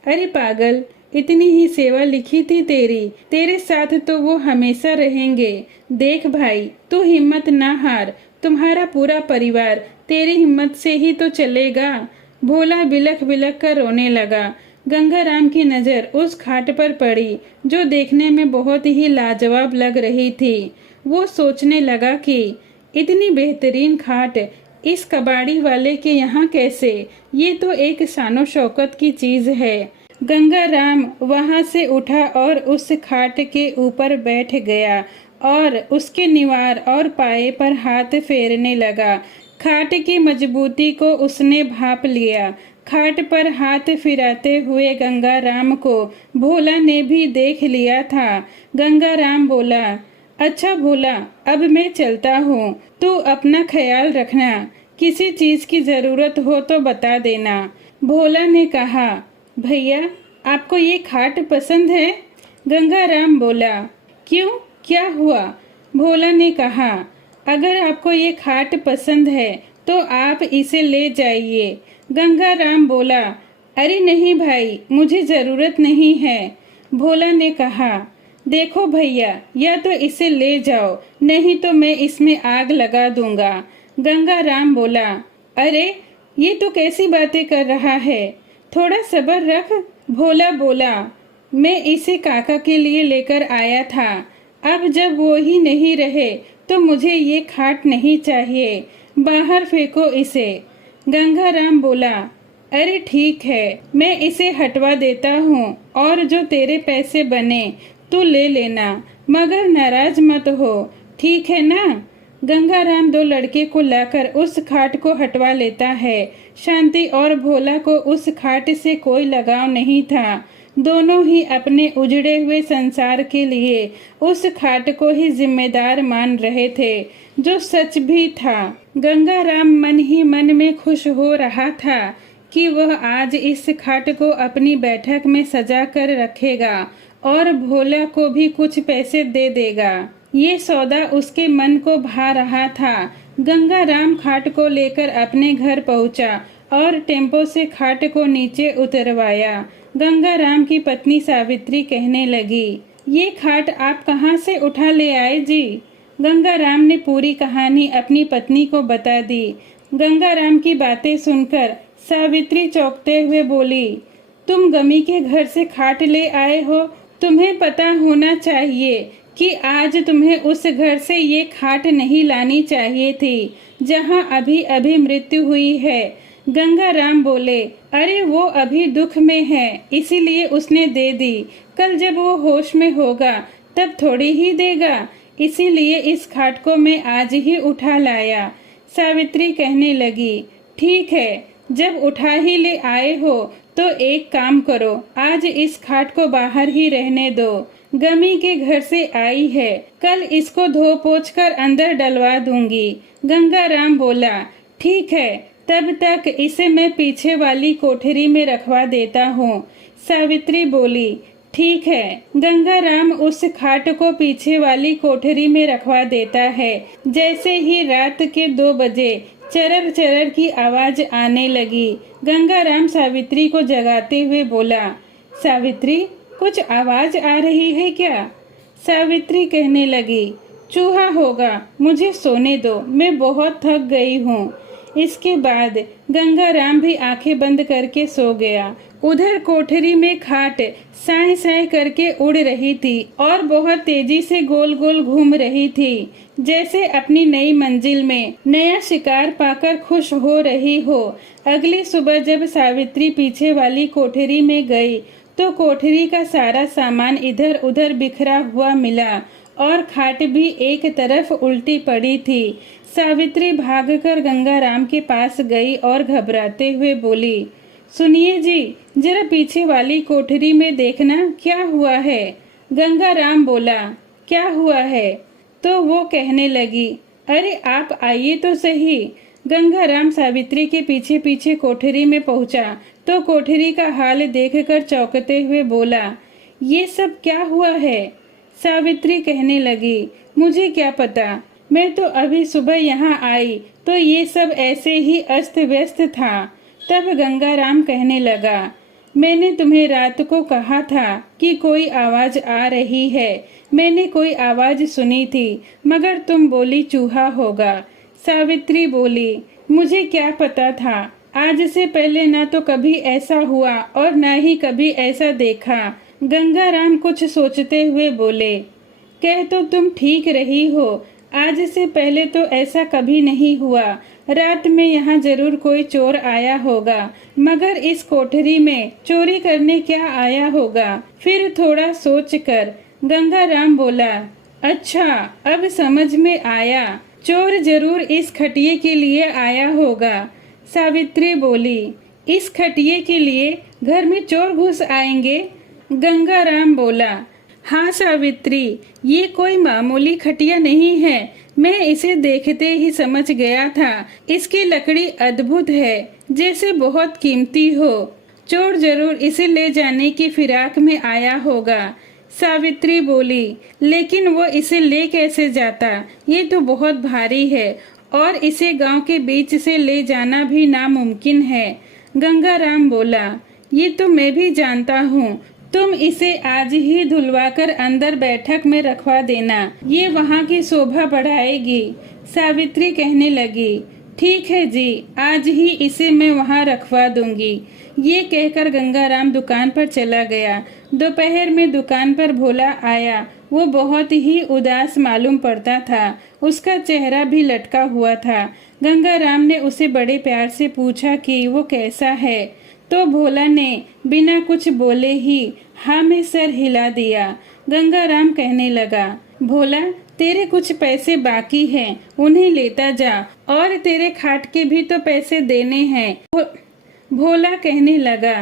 अरे पागल, इतनी ही सेवा लिखी थी तेरी, तेरे साथ तो वो हमेशा रहेंगे। देख भाई, तू हिम्मत ना हार, तुम्हारा पूरा परिवार तेरी हिम्मत से ही तो चलेगा। भोला बिलख बिलख कर रोने लगा। गंगाराम की नजर उस खाट पर पड़ी जो देखने में बहुत ही लाजवाब लग रही थी। वो सोचने लगा कि इतनी बेहतरीन खाट इस कबाड़ी वाले के यहाँ कैसे? ये तो एक शानो शौकत की चीज है। गंगाराम वहां से उठा और उस खाट के ऊपर बैठ गया और उसके निवार और पाए पर हाथ फेरने लगा। खाट की मजबूती को उसने भाप लिया। खाट पर हाथ फिराते हुए गंगाराम को भोला ने भी देख लिया था। गंगाराम बोला, अच्छा भोला, अब मैं चलता हूँ, तू अपना ख्याल रखना, किसी चीज की जरूरत हो तो बता देना। भोला ने कहा, भैया, आपको ये खाट पसंद है? गंगाराम बोला, क्यों, क्या हुआ? भोला ने कहा, अगर आपको ये खाट पसंद है तो आप इसे ले जाइए। गंगाराम बोला, अरे नहीं भाई, मुझे जरूरत नहीं है। भोला ने कहा, देखो भैया, या तो इसे ले जाओ, नहीं तो मैं इसमें आग लगा दूंगा। गंगाराम बोला, अरे ये तो कैसी बातें कर रहा है, थोड़ा सब्र रख। भोला बोला, मैं इसे काका के लिए लेकर आया था, अब जब वो ही नहीं रहे तो मुझे ये खाट नहीं चाहिए, बाहर फेंको इसे। गंगाराम बोला, अरे ठीक है, मैं इसे हटवा देता हूँ और जो तेरे पैसे बने तू ले लेना, मगर नाराज मत हो, ठीक है ना? गंगाराम दो लड़के को लाकर उस खाट को हटवा लेता है। शांति और भोला को उस खाट से कोई लगाव नहीं था। दोनों ही अपने उजड़े हुए संसार के लिए उस खाट को ही जिम्मेदार मान रहे थे, जो सच भी था। गंगाराम मन ही मन में खुश हो रहा था कि वह आज इस खाट को अपनी बैठक में सजा कर रखेगा और भोला को भी कुछ पैसे दे देगा। ये सौदा उसके मन को भा रहा था। गंगाराम खाट को लेकर अपने घर पहुंचा और टेम्पो से खाट को नीचे उतरवाया। गंगाराम की पत्नी सावित्री कहने लगी, ये खाट आप कहाँ से उठा ले आए जी? गंगाराम ने पूरी कहानी अपनी पत्नी को बता दी। गंगाराम की बातें सुनकर सावित्री चौंकते हुए बोली, तुम गमी के घर से खाट ले आए हो? तुम्हें पता होना चाहिए कि आज तुम्हें उस घर से ये खाट नहीं लानी चाहिए थी जहां अभी अभी मृत्यु हुई है। गंगाराम बोले, अरे वो अभी दुख में है, इसीलिए उसने दे दी, कल जब वो होश में होगा तब थोड़ी ही देगा, इसीलिए इस खाट को मैं आज ही उठा लाया। सावित्री कहने लगी, ठीक है, जब उठा ही ले आए हो तो एक काम करो, आज इस खाट को बाहर ही रहने दो, गमी के घर से आई है, कल इसको धो पोंछ कर अंदर डलवा दूंगी। गंगाराम बोला, ठीक है, तब तक इसे मैं पीछे वाली कोठरी में रखवा देता हूँ। सावित्री बोली, ठीक है। गंगाराम उस खाट को पीछे वाली कोठरी में रखवा देता है। जैसे ही रात के 2 बजे चरर चरर की आवाज आने लगी। गंगाराम सावित्री को जगाते हुए बोला, सावित्री, कुछ आवाज आ रही है क्या? सावित्री कहने लगी, चूहा होगा, मुझे सोने दो, मैं बहुत थक गई हूँ। इसके बाद गंगाराम भी आंखें बंद करके सो गया। उधर कोठरी में खाट साए साए करके उड़ रही थी और बहुत तेजी से गोल गोल घूम रही थी, जैसे अपनी नई मंजिल में नया शिकार पाकर खुश हो रही हो। अगली सुबह जब सावित्री पीछे वाली कोठरी में गई तो कोठरी का सारा सामान इधर उधर बिखरा हुआ मिला और खाट भी एक तरफ उल्टी पड़ी थी। सावित्री भागकर गंगाराम के पास गई और घबराते हुए बोली, सुनिए जी, जरा पीछे वाली कोठरी में देखना क्या हुआ है। गंगाराम बोला, क्या हुआ है? तो वो कहने लगी, अरे आप आइए तो सही। गंगाराम सावित्री के पीछे पीछे कोठरी में पहुंचा तो कोठरी का हाल देखकर चौंकते हुए बोला, ये सब क्या हुआ है? सावित्री कहने लगी, मुझे क्या पता, मैं तो अभी सुबह यहाँ आई तो ये सब ऐसे ही अस्त व्यस्त था। तब गंगाराम कहने लगा, मैंने तुम्हें रात को कहा था कि कोई आवाज आ रही है। मैंने कोई आवाज सुनी थी मगर तुम बोली चूहा होगा। सावित्री बोली, मुझे क्या पता था, आज से पहले ना तो कभी ऐसा हुआ और ना ही कभी ऐसा देखा। गंगाराम कुछ सोचते हुए बोले, कह तो तुम ठीक रही हो, आज से पहले तो ऐसा कभी नहीं हुआ। रात में यहाँ जरूर कोई चोर आया होगा, मगर इस कोठरी में चोरी करने क्या आया होगा? फिर थोड़ा सोचकर गंगाराम बोला, अच्छा अब समझ में आया, चोर जरूर इस खटिये के लिए आया होगा। सावित्री बोली, इस खटिये के लिए घर में चोर घुस आएंगे? गंगाराम बोला, हाँ सावित्री, ये कोई मामूली खटिया नहीं है। मैं इसे देखते ही समझ गया था, इसकी लकड़ी अद्भुत है, जैसे बहुत कीमती हो। चोर जरूर इसे ले जाने की फिराक में आया होगा। सावित्री बोली, लेकिन वो इसे ले कैसे जाता? ये तो बहुत भारी है और इसे गांव के बीच से ले जाना भी नामुमकिन है। गंगाराम बोला, ये तो मैं भी जानता हूँ, तुम इसे आज ही धुलवाकर अंदर बैठक में रखवा देना, ये वहाँ की शोभा बढ़ाएगी। सावित्री कहने लगी, ठीक है जी, आज ही इसे मैं वहाँ रखवा दूंगी। ये कहकर गंगाराम दुकान पर चला गया। दोपहर में दुकान पर भोला आया। वो बहुत ही उदास मालूम पड़ता था, उसका चेहरा भी लटका हुआ था। गंगाराम ने उसे बड़े प्यार से पूछा कि वो कैसा है, तो भोला ने बिना कुछ बोले ही हाँ में सर हिला दिया। गंगाराम कहने लगा, भोला, तेरे कुछ पैसे बाकी हैं, उन्हें लेता जा, और तेरे खाट के भी तो पैसे देने हैं। भोला कहने लगा,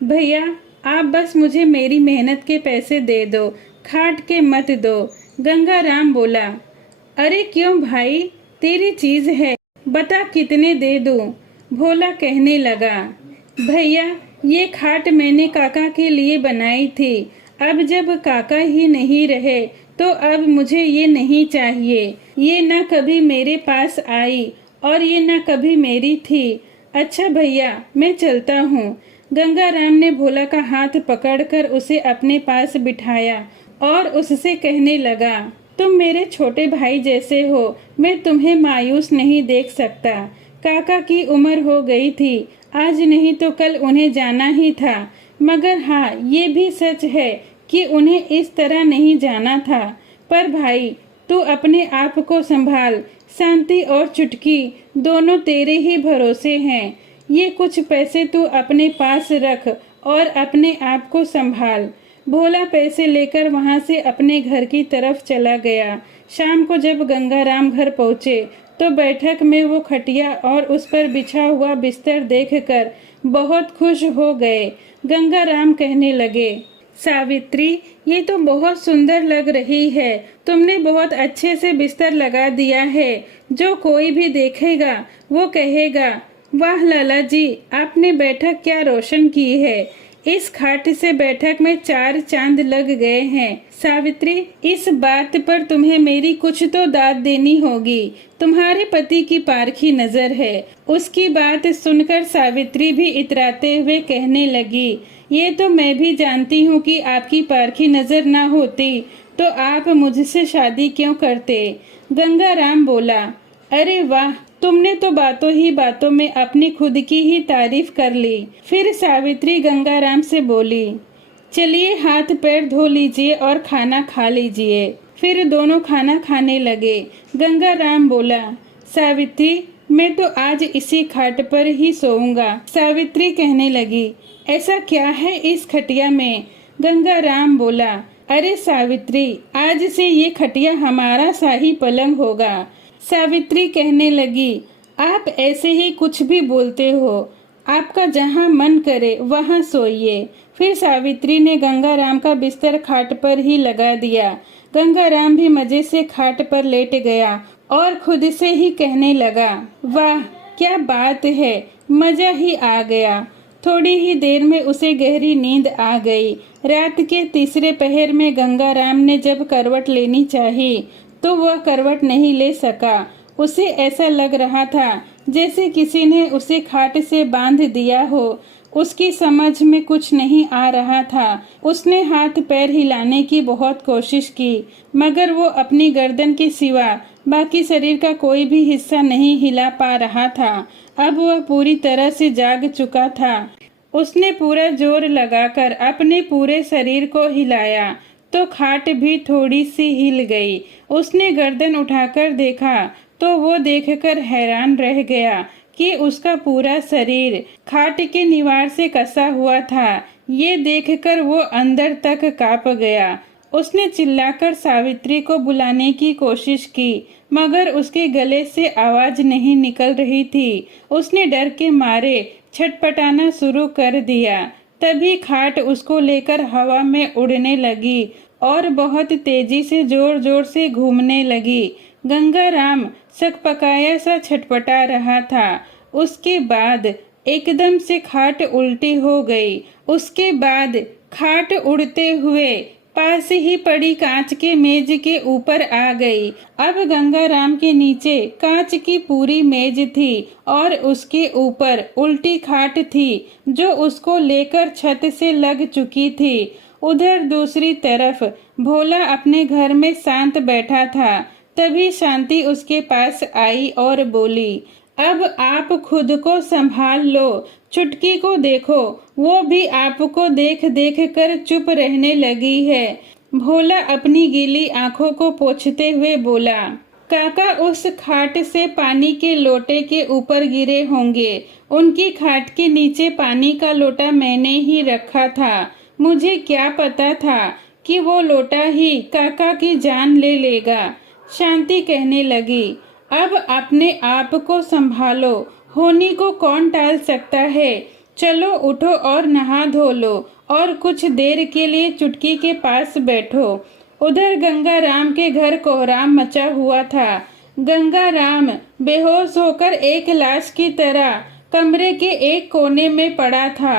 भैया आप बस मुझे मेरी मेहनत के पैसे दे दो, खाट के मत दो। गंगाराम बोला, अरे क्यों भाई, तेरी चीज है, बता कितने दे दूं? भोला कहने लगा, भैया ये खाट मैंने काका के लिए बनाई थी, अब जब काका ही नहीं रहे तो अब मुझे ये नहीं चाहिए। ये न कभी मेरे पास आई और ये न कभी मेरी थी। अच्छा भैया मैं चलता हूँ। गंगाराम ने भोला का हाथ पकड़कर उसे अपने पास बिठाया और उससे कहने लगा, तुम मेरे छोटे भाई जैसे हो, मैं तुम्हें मायूस नहीं देख सकता। काका की उम्र हो गई थी, आज नहीं तो कल उन्हें जाना ही था, मगर हाँ ये भी सच है कि उन्हें इस तरह नहीं जाना था। पर भाई तू अपने आप को संभाल, शांति और चुटकी दोनों तेरे ही भरोसे हैं। ये कुछ पैसे तू अपने पास रख और अपने आप को संभाल। भोला पैसे लेकर वहां से अपने घर की तरफ चला गया। शाम को जब गंगाराम घर पहुंचे तो बैठक में वो खटिया और उस पर बिछा हुआ बिस्तर देखकर बहुत खुश हो गए। गंगाराम कहने लगे, सावित्री ये तो बहुत सुंदर लग रही है, तुमने बहुत अच्छे से बिस्तर लगा दिया है, जो कोई भी देखेगा वो कहेगा, वाह लाला जी आपने बैठक क्या रोशन की है, इस खाट से बैठक में 4 चांद लग गए हैं। सावित्री इस बात पर तुम्हें मेरी कुछ तो दाद देनी होगी, तुम्हारे पति की पारखी नजर है। उसकी बात सुनकर सावित्री भी इतराते हुए कहने लगी, ये तो मैं भी जानती हूँ कि आपकी पारखी नजर ना होती तो आप मुझसे शादी क्यों करते। गंगाराम बोला, अरे वाह, तुमने तो बातों ही बातों में अपनी खुद की ही तारीफ कर ली। फिर सावित्री गंगाराम से बोली, चलिए हाथ पैर धो लीजिए और खाना खा लीजिए। फिर दोनों खाना खाने लगे। गंगाराम बोला, सावित्री मैं तो आज इसी खाट पर ही सोऊंगा। सावित्री कहने लगी, ऐसा क्या है इस खटिया में? गंगाराम बोला, अरे सावित्री, आज से ये खटिया हमारा शाही पलंग होगा। सावित्री कहने लगी, आप ऐसे ही कुछ भी बोलते हो, आपका जहाँ मन करे वहाँ सोइए। फिर सावित्री ने गंगाराम का बिस्तर खाट पर ही लगा दिया। गंगाराम भी मजे से खाट पर लेट गया और खुद से ही कहने लगा, वाह क्या बात है, मजा ही आ गया। थोड़ी ही देर में उसे गहरी नींद आ गई। रात के तीसरे पहर में गंगाराम ने जब करवट लेनी चाही तो वह करवट नहीं ले सका। उसे ऐसा लग रहा था जैसे किसी ने उसे खाट से बांध दिया हो। उसकी समझ में कुछ नहीं आ रहा था। उसने हाथ पैर हिलाने की बहुत कोशिश की, मगर वो अपनी गर्दन के सिवा बाकी शरीर का कोई भी हिस्सा नहीं हिला पा रहा था। अब वह पूरी तरह से जाग चुका था। उसने पूरा जोर लगाकर अपने पूरे शरीर को हिलाया तो खाट भी थोड़ी सी हिल गई। उसने गर्दन उठाकर देखा तो वो देखकर हैरान रह गया कि उसका पूरा शरीर खाट के निवार से कसा हुआ था। ये देखकर वो अंदर तक कांप गया। उसने चिल्लाकर सावित्री को बुलाने की कोशिश की, मगर उसके गले से आवाज नहीं निकल रही थी। उसने डर के मारे छटपटाना शुरू कर दिया। तभी खाट उसको लेकर हवा में उड़ने लगी और बहुत तेजी से जोर जोर से घूमने लगी। गंगाराम सकपकाया सा छटपटा रहा था। उसके बाद एकदम से खाट उल्टी हो गई। उसके बाद खाट उड़ते हुए पास ही पड़ी कांच के मेज के ऊपर आ गई। अब गंगाराम के नीचे कांच की पूरी मेज थी और उसके ऊपर उल्टी खाट थी जो उसको लेकर छत से लग चुकी थी। उधर दूसरी तरफ भोला अपने घर में शांत बैठा था। तभी शांति उसके पास आई और बोली, अब आप खुद को संभाल लो। चुटकी को देखो, वो भी आपको देख देख कर चुप रहने लगी है। भोला अपनी गीली आंखों को पोंछते हुए बोला, काका उस खाट से पानी के लोटे के ऊपर गिरे होंगे। उनकी खाट के नीचे पानी का लोटा मैंने ही रखा था। मुझे क्या पता था कि वो लोटा ही काका की जान ले लेगा। शांति कहने लगी, अब अपने आप को संभालो, होनी को कौन टाल सकता है। चलो उठो और नहा धो लो और कुछ देर के लिए चुटकी के पास बैठो। उधर गंगाराम के घर कोहराम मचा हुआ था। गंगाराम बेहोश होकर एक लाश की तरह कमरे के एक कोने में पड़ा था।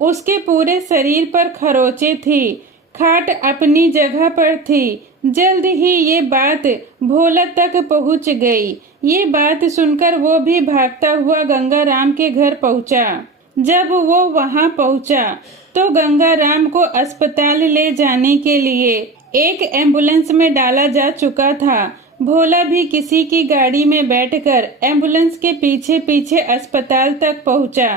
उसके पूरे शरीर पर खरोंचे थी। खाट अपनी जगह पर थी। जल्द ही ये बात भोला तक पहुंच गई। ये बात सुनकर वो भी भागता हुआ गंगाराम के घर पहुंचा। जब वो वहां पहुंचा तो गंगाराम को अस्पताल ले जाने के लिए एक एम्बुलेंस में डाला जा चुका था। भोला भी किसी की गाड़ी में बैठकर एम्बुलेंस के पीछे पीछे अस्पताल तक पहुंचा।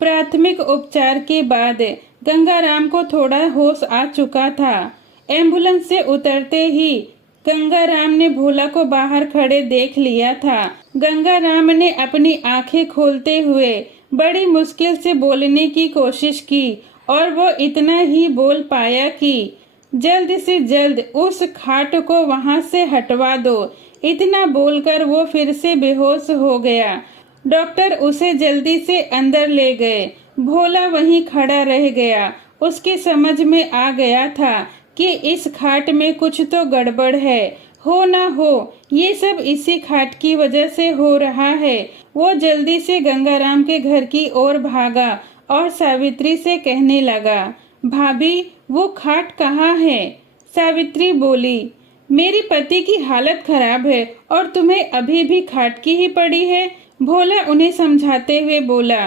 प्राथमिक उपचार के बाद गंगाराम को थोड़ा होश आ चुका था। एम्बुलेंस से उतरते ही गंगाराम ने भोला को बाहर खड़े देख लिया था। गंगाराम ने अपनी आंखें खोलते हुए बड़ी मुश्किल से बोलने की कोशिश की और वो इतना ही बोल पाया कि जल्द से जल्द उस खाट को वहां से हटवा दो। इतना बोलकर वो फिर से बेहोश हो गया। डॉक्टर उसे जल्दी से अंदर ले गए। भोला वहीं खड़ा रह गया। उसके समझ में आ गया था कि इस खाट में कुछ तो गड़बड़ है। हो ना हो ये सब इसी खाट की वजह से हो रहा है। वो जल्दी से गंगाराम के घर की ओर भागा और सावित्री से कहने लगा, भाभी वो खाट कहाँ है? सावित्री बोली, मेरी पति की हालत खराब है और तुम्हें अभी भी खाट की ही पड़ी है। भोला उन्हें समझाते हुए बोला,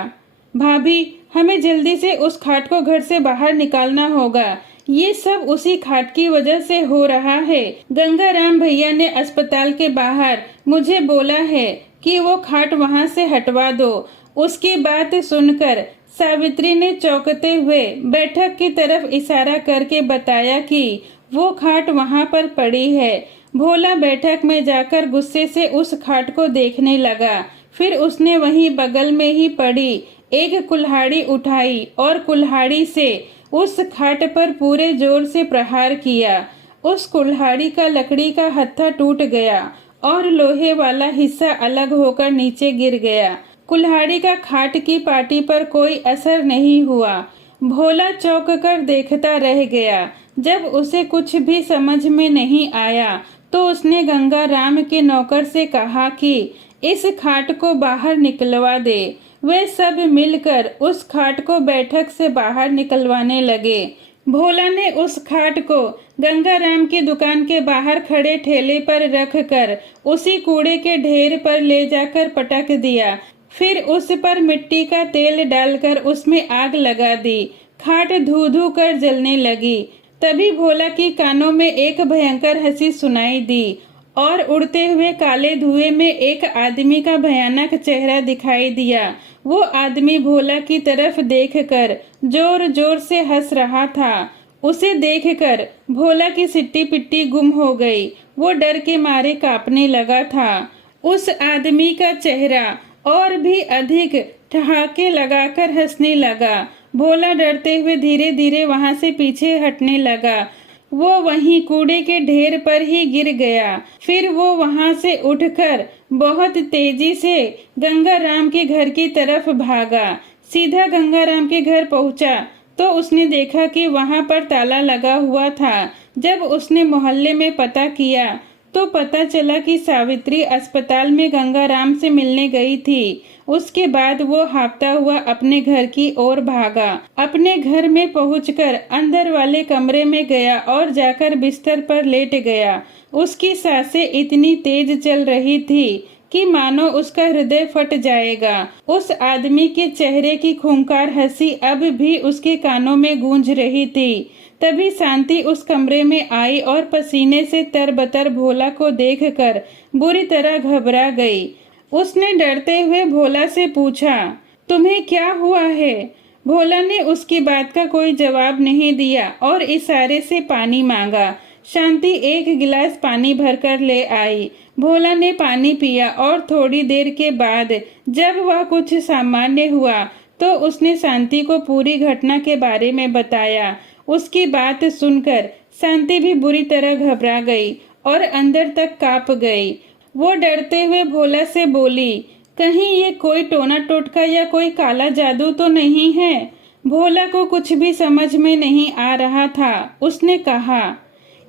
भाभी हमें जल्दी से उस खाट को घर से बाहर निकालना होगा। ये सब उसी खाट की वजह से हो रहा है। गंगाराम भैया ने अस्पताल के बाहर मुझे बोला है कि वो खाट वहाँ से हटवा दो। उसकी बात सुनकर सावित्री ने चौंकते हुए बैठक की तरफ इशारा करके बताया कि वो खाट वहाँ पर पड़ी है। भोला बैठक में जाकर गुस्से से उस खाट को देखने लगा। फिर उसने वहीं बगल में ही पड़ी एक कुल्हाड़ी उठाई और कुल्हाड़ी से उस खाट पर पूरे जोर से प्रहार किया। उस कुल्हाड़ी का लकड़ी का हत्था टूट गया और लोहे वाला हिस्सा अलग होकर नीचे गिर गया। कुल्हाड़ी का खाट की पाटी पर कोई असर नहीं हुआ। भोला चौंक कर देखता रह गया। जब उसे कुछ भी समझ में नहीं आया तो उसने गंगाराम के नौकर से कहा कि इस खाट को बाहर निकलवा दे। वे सब मिलकर उस खाट को बैठक से बाहर निकलवाने लगे। भोला ने उस खाट को गंगाराम की दुकान के बाहर खड़े ठेले पर रखकर उसी कूड़े के ढेर पर ले जाकर पटक दिया। फिर उस पर मिट्टी का तेल डालकर उसमें आग लगा दी। खाट धू धू कर जलने लगी। तभी भोला की कानों में एक भयंकर हंसी सुनाई दी और उड़ते हुए काले धुएं में एक आदमी का भयानक चेहरा दिखाई दिया। वो आदमी भोला की तरफ देखकर जोर जोर से हंस रहा था। उसे देखकर भोला की सिट्टी पिट्टी गुम हो गई। वो डर के मारे कांपने लगा था। उस आदमी का चेहरा और भी अधिक ठहाके लगाकर हंसने लगा। भोला डरते हुए धीरे धीरे वहां से पीछे हटने लगा। वो वहीं कूड़े के ढेर पर ही गिर गया। फिर वो वहां से उठकर बहुत तेजी से गंगाराम के घर की तरफ भागा। सीधा गंगाराम के घर पहुंचा तो उसने देखा कि वहां पर ताला लगा हुआ था। जब उसने मोहल्ले में पता किया तो पता चला कि सावित्री अस्पताल में गंगाराम से मिलने गई थी। उसके बाद वो हाँफता हुआ अपने घर की ओर भागा। अपने घर में पहुंचकर अंदर वाले कमरे में गया और जाकर बिस्तर पर लेट गया। उसकी सांसें इतनी तेज चल रही थी कि मानो उसका हृदय फट जाएगा। उस आदमी के चेहरे की खूंखार हंसी अब भी उसके कानों में गूंज रही थी। तभी शांति उस कमरे में आई और पसीने से तरबतर भोला को देखकर बुरी तरह घबरा गई। उसने डरते हुए भोला से पूछा, तुम्हें क्या हुआ है? भोला ने उसकी बात का कोई जवाब नहीं दिया और इशारे से पानी मांगा। शांति एक गिलास पानी भरकर ले आई। भोला ने पानी पिया और थोड़ी देर के बाद जब वह कुछ सामान्य हुआ तो उसने शांति को पूरी घटना के बारे में बताया। उसकी बात सुनकर शांति भी बुरी तरह घबरा गई और अंदर तक कांप गई। वो डरते हुए भोला से बोली, कहीं ये कोई टोना टोटका या कोई काला जादू तो नहीं है? भोला को कुछ भी समझ में नहीं आ रहा था। उसने कहा,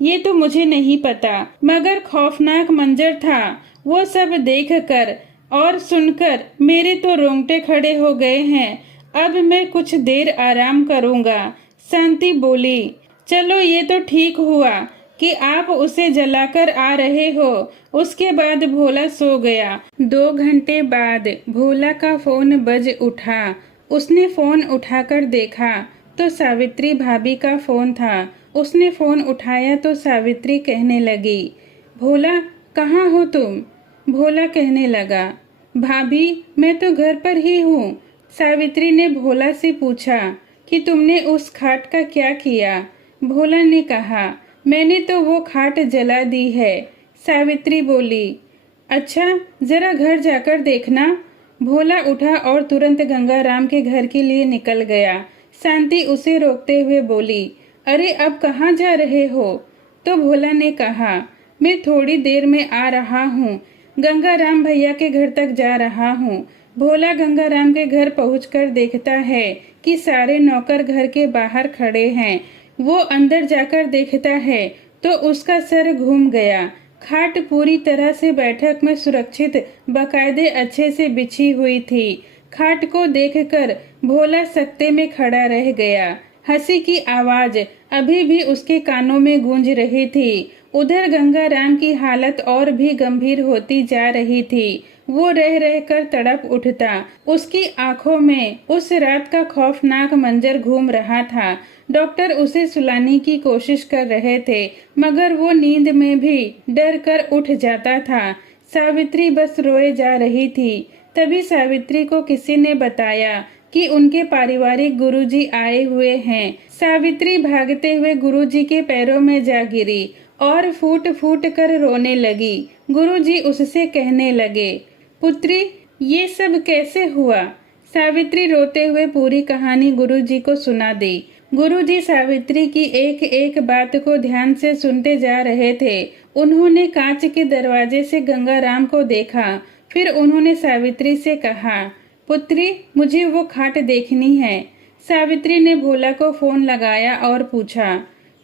ये तो मुझे नहीं पता, मगर खौफनाक मंजर था। वो सब देखकर और सुनकर मेरे तो रोंगटे खड़े हो गए हैं। अब मैं कुछ देर आराम करूंगा। शांति बोली, चलो ये तो ठीक हुआ कि आप उसे जलाकर आ रहे हो। उसके बाद भोला सो गया। 2 घंटे बाद भोला का फोन बज उठा। उसने फोन उठाकर देखा तो सावित्री भाभी का फोन था। उसने फोन उठाया तो सावित्री कहने लगी, भोला कहाँ हो तुम? भोला कहने लगा, भाभी मैं तो घर पर ही हूँ। सावित्री ने भोला से पूछा कि तुमने उस खाट का क्या किया? भोला ने कहा, मैंने तो वो खाट जला दी है। सावित्री बोली, अच्छा जरा घर जाकर देखना। भोला उठा और तुरंत गंगाराम के घर के लिए निकल गया। शांति उसे रोकते हुए बोली, अरे अब कहाँ जा रहे हो? तो भोला ने कहा, मैं थोड़ी देर में आ रहा हूँ, गंगाराम भैया के घर तक जा रहा हूँ। भोला गंगाराम के घर पहुंचकर देखता है कि सारे नौकर घर के बाहर खड़े हैं। वो अंदर जाकर देखता है तो उसका सर घूम गया। खाट पूरी तरह से बैठक में सुरक्षित बाकायदे अच्छे से बिछी हुई थी। खाट को देखकर भोला सकते में खड़ा रह गया। हंसी की आवाज अभी भी उसके कानों में गूंज रही थी। उधर गंगाराम की हालत और भी गंभीर होती जा रही थी। वो रह रह कर तड़प उठता। उसकी आंखों में उस रात का खौफनाक मंजर घूम रहा था। डॉक्टर उसे सुलाने की कोशिश कर रहे थे, मगर वो नींद में भी डर कर उठ जाता था। सावित्री बस रोए जा रही थी। तभी सावित्री को किसी ने बताया कि उनके पारिवारिक गुरुजी आए हुए हैं। सावित्री भागते हुए गुरुजी के पैरों में जा गिरी और फूट फूट कर रोने लगी। गुरुजी उससे कहने लगे, पुत्री, ये सब कैसे हुआ? सावित्री रोते हुए पूरी कहानी गुरुजी को सुना दी। गुरुजी सावित्री की एक एक बात को ध्यान से सुनते जा रहे थे। उन्होंने कांच के दरवाजे से गंगाराम को देखा। फिर उन्होंने सावित्री से कहा, पुत्री, मुझे वो खाट देखनी है। सावित्री ने भोला को फोन लगाया और पूछा,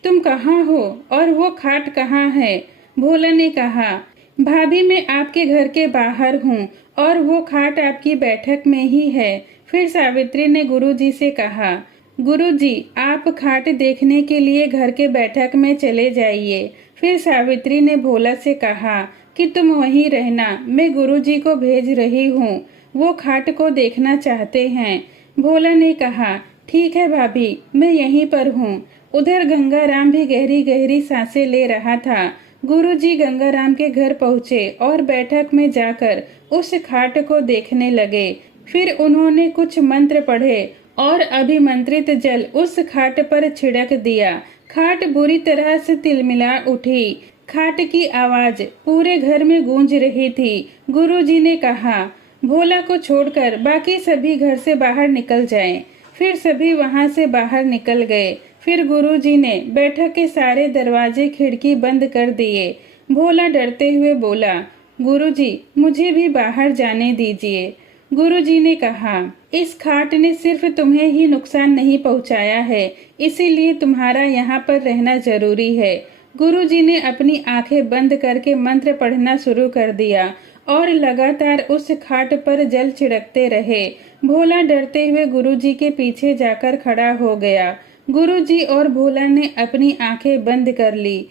तुम कहाँ हो और वो खाट कहाँ है? भोला ने कहा, भाभी, मैं आपके घर के बाहर हूँ और वो खाट आपकी बैठक में ही है। फिर सावित्री ने गुरुजी से कहा, गुरुजी, आप खाट देखने के लिए घर के बैठक में चले जाइए। फिर सावित्री ने भोला से कहा कि तुम वहीं रहना, मैं गुरुजी को भेज रही हूँ, वो खाट को देखना चाहते हैं। भोला ने कहा, ठीक है भाभी, मैं यहीं पर हूँ। उधर गंगाराम भी गहरी गहरी सांसें ले रहा था। गुरुजी गंगाराम के घर पहुँचे और बैठक में जाकर उस खाट को देखने लगे। फिर उन्होंने कुछ मंत्र पढ़े और अभिमंत्रित जल उस खाट पर छिड़क दिया। खाट बुरी तरह से तिलमिला उठी। खाट की आवाज पूरे घर में गूंज रही थी। गुरुजी ने कहा, भोला को छोड़कर बाकी सभी घर से बाहर निकल जाएं। फिर सभी वहां से बाहर निकल गए। फिर गुरुजी ने बैठक के सारे दरवाजे खिड़की बंद कर दिए। भोला डरते हुए बोला, गुरुजी, मुझे भी बाहर जाने दीजिए। गुरुजी ने कहा, इस खाट ने सिर्फ तुम्हें ही नुकसान नहीं पहुंचाया है, इसीलिए तुम्हारा यहाँ पर रहना जरूरी है। गुरुजी ने अपनी आंखें बंद करके मंत्र पढ़ना शुरू कर दिया और लगातार उस खाट पर जल छिड़कते रहे। भोला डरते हुए गुरुजी के पीछे जाकर खड़ा हो गया। गुरुजी और भोला ने अपनी आंखें बंद कर ली।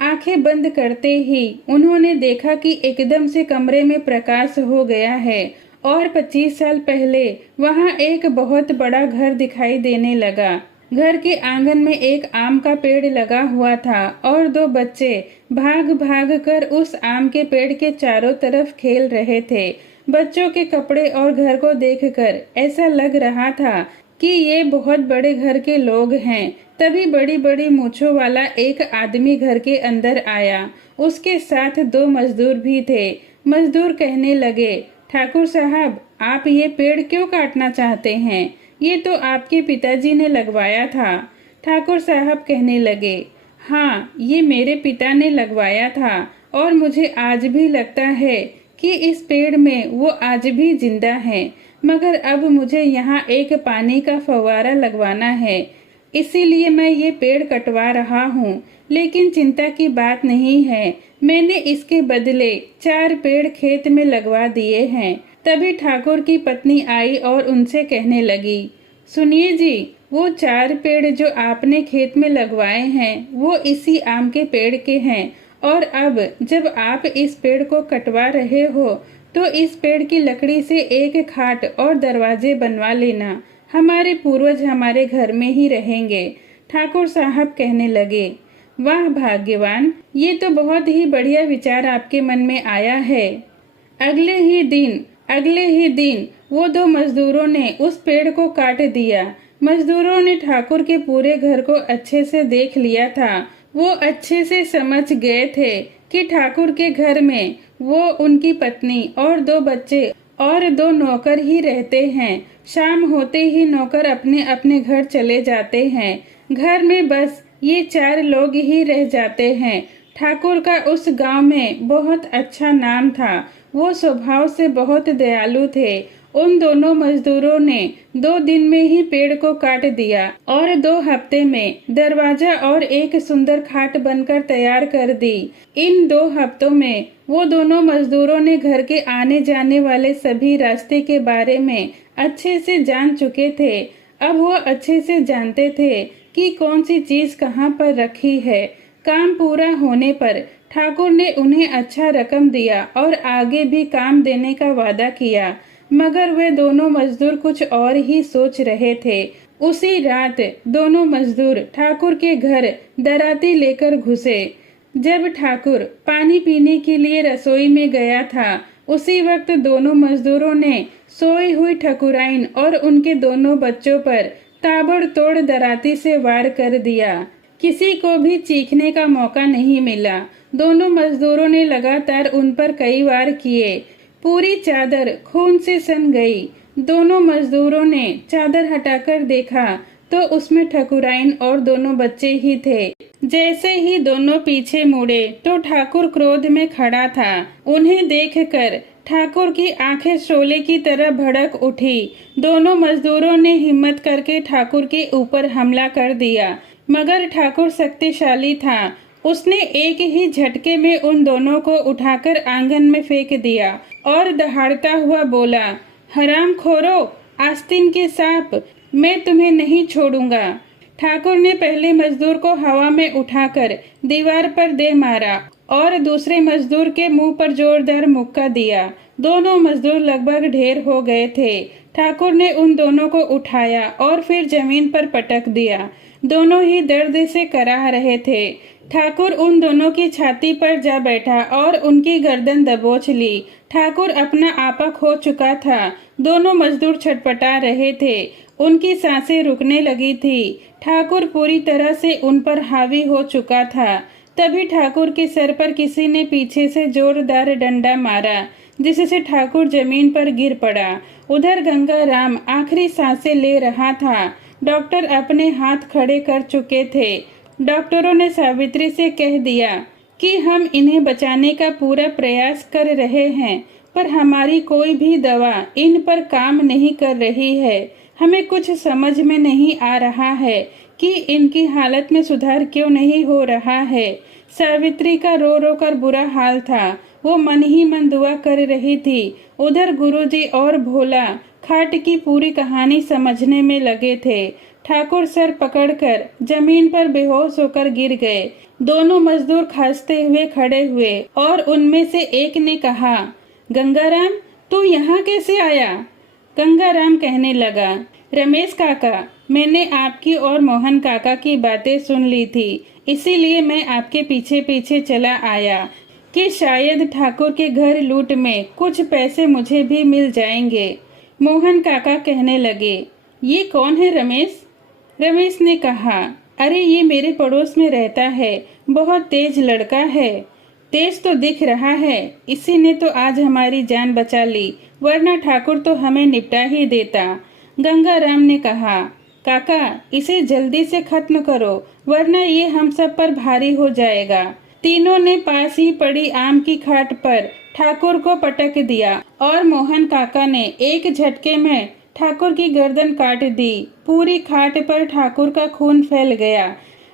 आंखें बंद करते ही उन्होंने देखा कि एकदम से कमरे में प्रकाश हो गया है और 25 साल पहले वहां एक बहुत बड़ा घर दिखाई देने लगा। घर के आंगन में एक आम का पेड़ लगा हुआ था और दो बच्चे भाग भाग कर उस आम के पेड़ के चारों तरफ खेल रहे थे। बच्चों के कपड़े और घर को देखकर ऐसा लग रहा था कि ये बहुत बड़े घर के लोग हैं। तभी बड़ी बड़ी मूंछों वाला एक आदमी घर के अंदर आया। उसके साथ दो मजदूर भी थे। मजदूर कहने लगे, ठाकुर साहब, आप ये पेड़ क्यों काटना चाहते हैं? ये तो आपके पिताजी ने लगवाया था। ठाकुर साहब कहने लगे, हाँ, ये मेरे पिता ने लगवाया था और मुझे आज भी लगता है कि इस पेड़ में वो आज भी जिंदा है, मगर अब मुझे यहाँ एक पानी का फव्वारा लगवाना है, इसीलिए मैं ये पेड़ कटवा रहा हूँ। लेकिन चिंता की बात नहीं है, मैंने इसके बदले 4 पेड़ खेत में लगवा दिए हैं। तभी ठाकुर की पत्नी आई और उनसे कहने लगी, सुनिए जी, वो 4 पेड़ जो आपने खेत में लगवाए हैं वो इसी आम के पेड़ के हैं और अब जब आप इस पेड़ को कटवा रहे हो तो इस पेड़ की लकड़ी से एक खाट और दरवाजे बनवा लेना। हमारे पूर्वज हमारे घर में ही रहेंगे। ठाकुर साहब कहने लगे, वाह भाग्यवान, ये तो बहुत ही बढ़िया विचार आपके मन में आया है। अगले ही दिन वो 2 मजदूरों ने उस पेड़ को काट दिया। मजदूरों ने ठाकुर के पूरे घर को अच्छे से देख लिया था। वो अच्छे से समझ गए थे कि ठाकुर के घर में वो, उनकी पत्नी और 2 बच्चे और 2 नौकर ही रहते हैं। शाम होते ही नौकर अपने अपने घर चले जाते हैं। घर में बस ये 4 लोग ही रह जाते हैं। ठाकुर का उस गांव में बहुत अच्छा नाम था। वो स्वभाव से बहुत दयालु थे। उन दोनों मजदूरों ने 2 दिन में ही पेड़ को काट दिया और 2 हफ्ते में दरवाजा और एक सुंदर खाट बनकर तैयार कर दी। इन 2 हफ्तों में वो दोनों मजदूरों ने घर के आने जाने वाले सभी रास्ते के बारे में अच्छे से जान चुके थे। अब वो अच्छे से जानते थे कि कौन सी चीज कहाँ पर रखी है। काम पूरा होने पर ठाकुर ने उन्हें अच्छा रकम दिया और आगे भी काम देने का वादा किया, मगर वे दोनों मजदूर कुछ और ही सोच रहे थे। उसी रात दोनों मजदूर ठाकुर के घर दराती लेकर घुसे। जब ठाकुर पानी पीने के लिए रसोई में गया था, उसी वक्त दोनों मजदूरों ने सोई हुई ठकुराइन और उनके दोनों बच्चों पर ताबड़तोड़ दराती से वार कर दिया। किसी को भी चीखने का मौका नहीं मिला। दोनों मजदूरों ने लगातार उन पर कई वार किए। पूरी चादर खून से सन गई। दोनों मजदूरों ने चादर हटाकर देखा तो उसमें ठकुराइन और दोनों बच्चे ही थे। जैसे ही दोनों पीछे मुड़े तो ठाकुर क्रोध में खड़ा था। उन्हें देखकर ठाकुर की आंखें शोले की तरह भड़क उठी। दोनों मजदूरों ने हिम्मत करके ठाकुर के ऊपर हमला कर दिया, मगर ठाकुर शक्तिशाली था। उसने एक ही झटके में उन दोनों को उठाकर आंगन में फेंक दिया और दहाड़ता हुआ बोला, हरामखोरो, आस्तीन के सांप, मैं तुम्हें नहीं छोड़ूंगा। ठाकुर ने पहले मजदूर को हवा में उठाकर दीवार पर दे मारा और दूसरे मजदूर के मुंह पर जोरदार मुक्का दिया। दोनों मजदूर लगभग ढेर हो गए थे। ठाकुर ने उन दोनों को उठाया और फिर जमीन पर पटक दिया। दोनों ही दर्द से कराह रहे थे। ठाकुर उन दोनों की छाती पर जा बैठा और उनकी गर्दन दबोच ली। ठाकुर अपना आपा खो चुका था। दोनों मजदूर छटपटा रहे थे। उनकी सांसें रुकने लगी थी। ठाकुर पूरी तरह से उन पर हावी हो चुका था। तभी ठाकुर के सर पर किसी ने पीछे से जोरदार डंडा मारा, जिससे ठाकुर जमीन पर गिर पड़ा। उधर गंगाराम आखिरी सांसें ले रहा था। डॉक्टर अपने हाथ खड़े कर चुके थे। डॉक्टरों ने सावित्री से कह दिया कि हम इन्हें बचाने का पूरा प्रयास कर रहे हैं, पर हमारी कोई भी दवा इन पर काम नहीं कर रही है। हमें कुछ समझ में नहीं आ रहा है कि इनकी हालत में सुधार क्यों नहीं हो रहा है। सावित्री का रो रो कर बुरा हाल था। वो मन ही मन दुआ कर रही थी। उधर गुरुजी और भोला खाट की पूरी कहानी समझने में लगे थे। ठाकुर सर पकड़कर जमीन पर बेहोश होकर गिर गए। दोनों मजदूर खांसते हुए खड़े हुए और उनमें से एक ने कहा, गंगाराम, तू यहाँ कैसे आया? गंगाराम कहने लगा, रमेश काका, मैंने आपकी और मोहन काका की बातें सुन ली थी, इसीलिए मैं आपके पीछे पीछे चला आया कि शायद ठाकुर के घर लूट में कुछ पैसे मुझे भी मिल जाएंगे। मोहन काका कहने लगे, ये कौन है रमेश? रमेश ने कहा, अरे ये मेरे पड़ोस में रहता है, बहुत तेज लड़का है। तेज तो दिख रहा है, इसी ने तो आज हमारी जान बचा ली, वरना ठाकुर तो हमें निपटा ही देता। गंगाराम ने कहा, काका, इसे जल्दी से खत्म करो, वरना ये हम सब पर भारी हो जाएगा। तीनों ने पास ही पड़ी आम की खाट पर ठाकुर को पटक दिया और मोहन काका ने एक झटके में ठाकुर की गर्दन काट दी। पूरी खाट पर ठाकुर का खून फैल गया।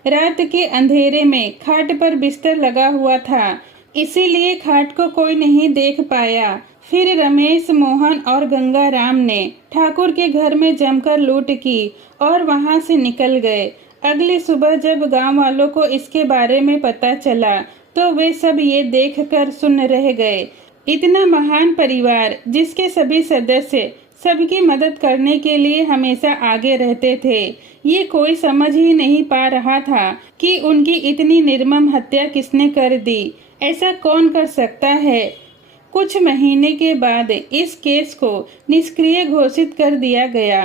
रात के अंधेरे में खाट पर बिस्तर लगा हुआ था, इसीलिए खाट को कोई नहीं देख पाया। फिर रमेश, मोहन और गंगाराम ने ठाकुर के घर में जमकर लूट की और वहां से निकल गए। अगली सुबह जब गांव वालों को इसके बारे में पता चला तो वे सब ये देखकर सुन्न रह गए। इतना महान परिवार, जिसके सभी सदस्य सबकी मदद करने के लिए हमेशा आगे रहते थे, ये कोई समझ ही नहीं पा रहा था कि उनकी इतनी निर्मम हत्या किसने कर दी। ऐसा कौन कर सकता है? कुछ महीने के बाद इस केस को निष्क्रिय घोषित कर दिया गया।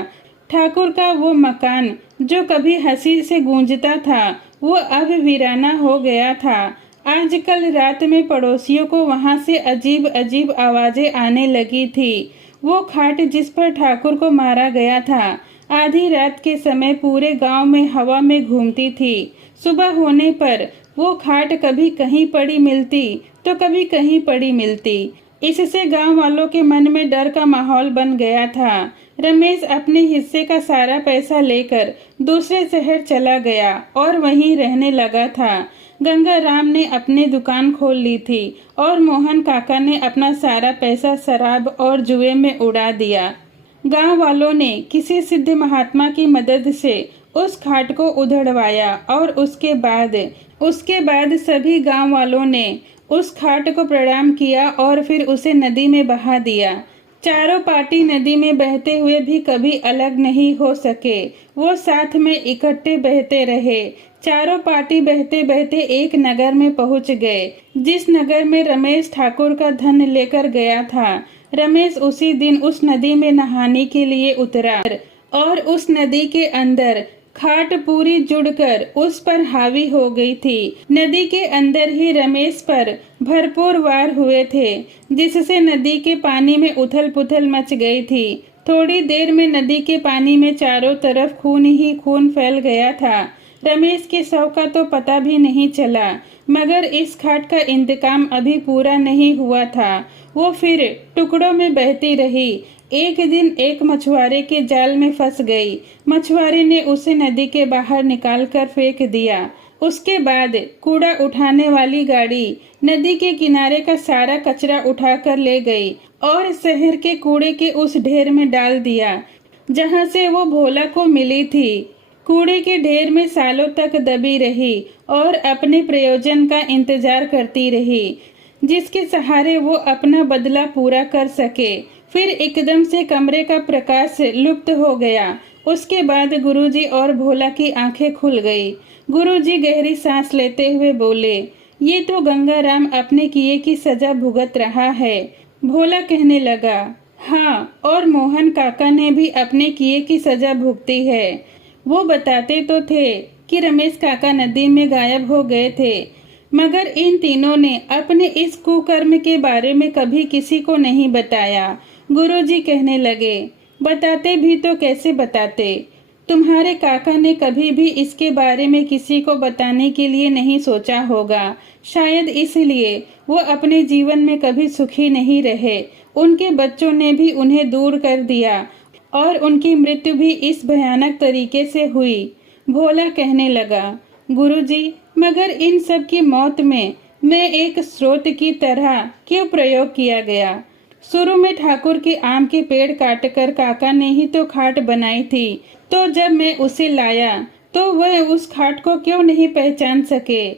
ठाकुर का वो मकान जो कभी हंसी से गूंजता था, वो अब वीराना हो गया था। आजकल रात में पड़ोसियों को वहां से अजीब अजीब आवाजें आने लगी थी। वो खाट जिस पर ठाकुर को मारा गया था, आधी रात के समय पूरे गांव में हवा में घूमती थी। सुबह होने पर वो खाट कभी कहीं पड़ी मिलती तो कभी कहीं पड़ी मिलती। इससे गांव वालों के मन में डर का माहौल बन गया था। रमेश अपने हिस्से का सारा पैसा लेकर दूसरे शहर चला गया और वहीं रहने लगा था। गंगाराम ने अपनी दुकान खोल ली थी और मोहन काका ने अपना सारा पैसा शराब और जुए में उड़ा दिया। गांव वालों ने किसी सिद्ध महात्मा की मदद से उस खाट को उधड़वाया और उसके बाद सभी गांव वालों ने उस खाट को प्रणाम किया और फिर उसे नदी में बहा दिया। चारों पार्टी नदी में बहते हुए भी कभी अलग नहीं हो सके। वो साथ में इकट्ठे बहते रहे। चारों पार्टी बहते बहते एक नगर में पहुंच गए, जिस नगर में रमेश ठाकुर का धन लेकर गया था। रमेश उसी दिन उस नदी में नहाने के लिए उतरा और उस नदी के अंदर खाट पूरी जुड़कर उस पर हावी हो गई थी। नदी के अंदर ही रमेश पर भरपूर वार हुए थे, जिससे नदी के पानी में उथल पुथल मच गई थी। थोड़ी देर में नदी के पानी में चारों तरफ खून ही खून फैल गया था। रमेश के शव का तो पता भी नहीं चला, मगर इस खाट का इंतकाम अभी पूरा नहीं हुआ था। वो फिर टुकड़ों में बहती रही। एक दिन एक मछुआरे के जाल में फंस गई। मछुआरे ने उसे नदी के बाहर निकालकर फेंक दिया। उसके बाद कूड़ा उठाने वाली गाड़ी नदी के किनारे का सारा कचरा उठाकर ले गई और शहर के कूड़े के उस ढेर में डाल दिया, जहां से वो भोला को मिली थी। कूड़े के ढेर में सालों तक दबी रही और अपने प्रयोजन का इंतजार करती रही, जिसके सहारे वो अपना बदला पूरा कर सके। फिर एकदम से कमरे का प्रकाश लुप्त हो गया। उसके बाद गुरुजी और भोला की आंखें खुल गई। गुरुजी गहरी सांस लेते हुए बोले, ये तो गंगाराम अपने किए की सजा भुगत रहा है। भोला कहने लगा, हाँ, और मोहन काका ने भी अपने किए की सजा भुगती है। वो बताते तो थे कि रमेश काका नदी में गायब हो गए थे, मगर इन तीनों ने अपने इस कुकर्म के बारे में कभी किसी को नहीं बताया। गुरुजी कहने लगे, बताते भी तो कैसे बताते? तुम्हारे काका ने कभी भी इसके बारे में किसी को बताने के लिए नहीं सोचा होगा। शायद इसलिए वो अपने जीवन में कभी सुखी नहीं रहे। उनके बच्चों ने भी उन्हें दूर कर दिया और उनकी मृत्यु भी इस भयानक तरीके से हुई। भोला कहने लगा, गुरुजी, मगर इन सब की मौत में मैं एक स्रोत की तरह क्यों प्रयोग किया गया? शुरू में ठाकुर के आम के पेड़ काटकर काका ने ही तो खाट बनाई थी, तो जब मैं उसे लाया तो वह उस खाट को क्यों नहीं पहचान सके?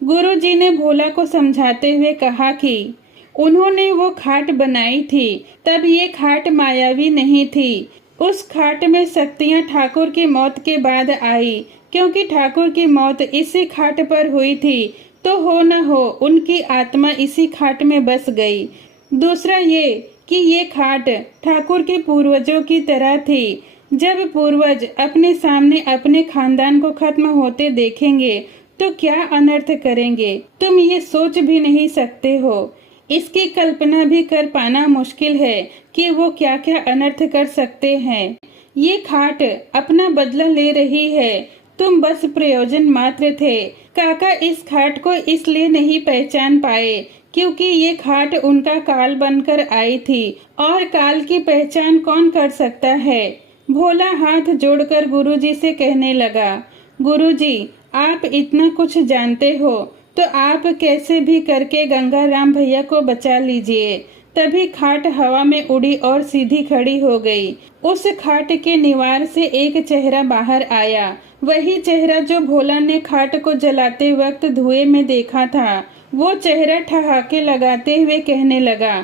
गुरुजी ने भोला को समझाते हुए कहा कि उन्होंने वो खाट बनाई थी, तब ये खाट मायावी नहीं थी। उस खाट में शक्तियां ठाकुर की मौत के बाद आई, क्योंकि ठाकुर की मौत इसी खाट पर हुई थी, तो हो न हो उनकी आत्मा इसी खाट में बस गई। दूसरा ये कि ये खाट ठाकुर के पूर्वजों की तरह थी। जब पूर्वज अपने सामने अपने खानदान को खत्म होते देखेंगे तो क्या अनर्थ करेंगे, तुम ये सोच भी नहीं सकते हो। इसकी कल्पना भी कर पाना मुश्किल है कि वो क्या क्या अनर्थ कर सकते हैं। ये खाट अपना बदला ले रही है, तुम बस प्रयोजन मात्र थे। काका इस खाट को इसलिए नहीं पहचान पाए क्योंकि ये खाट उनका काल बनकर आई थी, और काल की पहचान कौन कर सकता है? भोला हाथ जोड़कर गुरुजी से कहने लगा, गुरुजी, आप इतना कुछ जानते हो तो आप कैसे भी करके गंगाराम भैया को बचा लीजिए। तभी खाट हवा में उड़ी और सीधी खड़ी हो गई। उस खाट के निवार से एक चेहरा बाहर आया, वही चेहरा जो भोला ने खाट को जलाते वक्त धुएं में देखा था। वो चेहरा ठहाके लगाते हुए कहने लगा,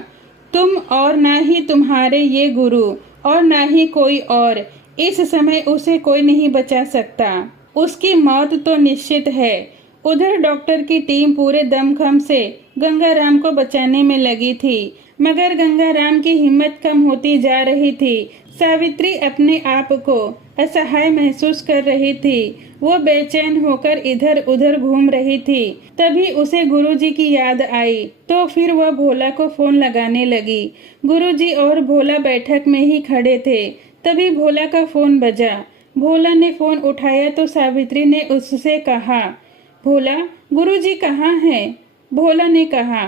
तुम और ना ही तुम्हारे ये गुरु और ना ही कोई और, इस समय उसे कोई नहीं बचा सकता। उसकी मौत तो निश्चित है। उधर डॉक्टर की टीम पूरे दमखम से गंगाराम को बचाने में लगी थी, मगर गंगाराम की हिम्मत कम होती जा रही थी। सावित्री अपने आप को असहाय महसूस कर रही थी। वो बेचैन होकर इधर उधर घूम रही थी। तभी उसे गुरुजी की याद आई, तो फिर वह भोला को फोन लगाने लगी। गुरुजी और भोला बैठक में ही खड़े थे। तभी भोला का फोन बजा। भोला ने फोन उठाया तो सावित्री ने उससे कहा, भोला, गुरुजी कहाँ हैं? भोला ने कहा,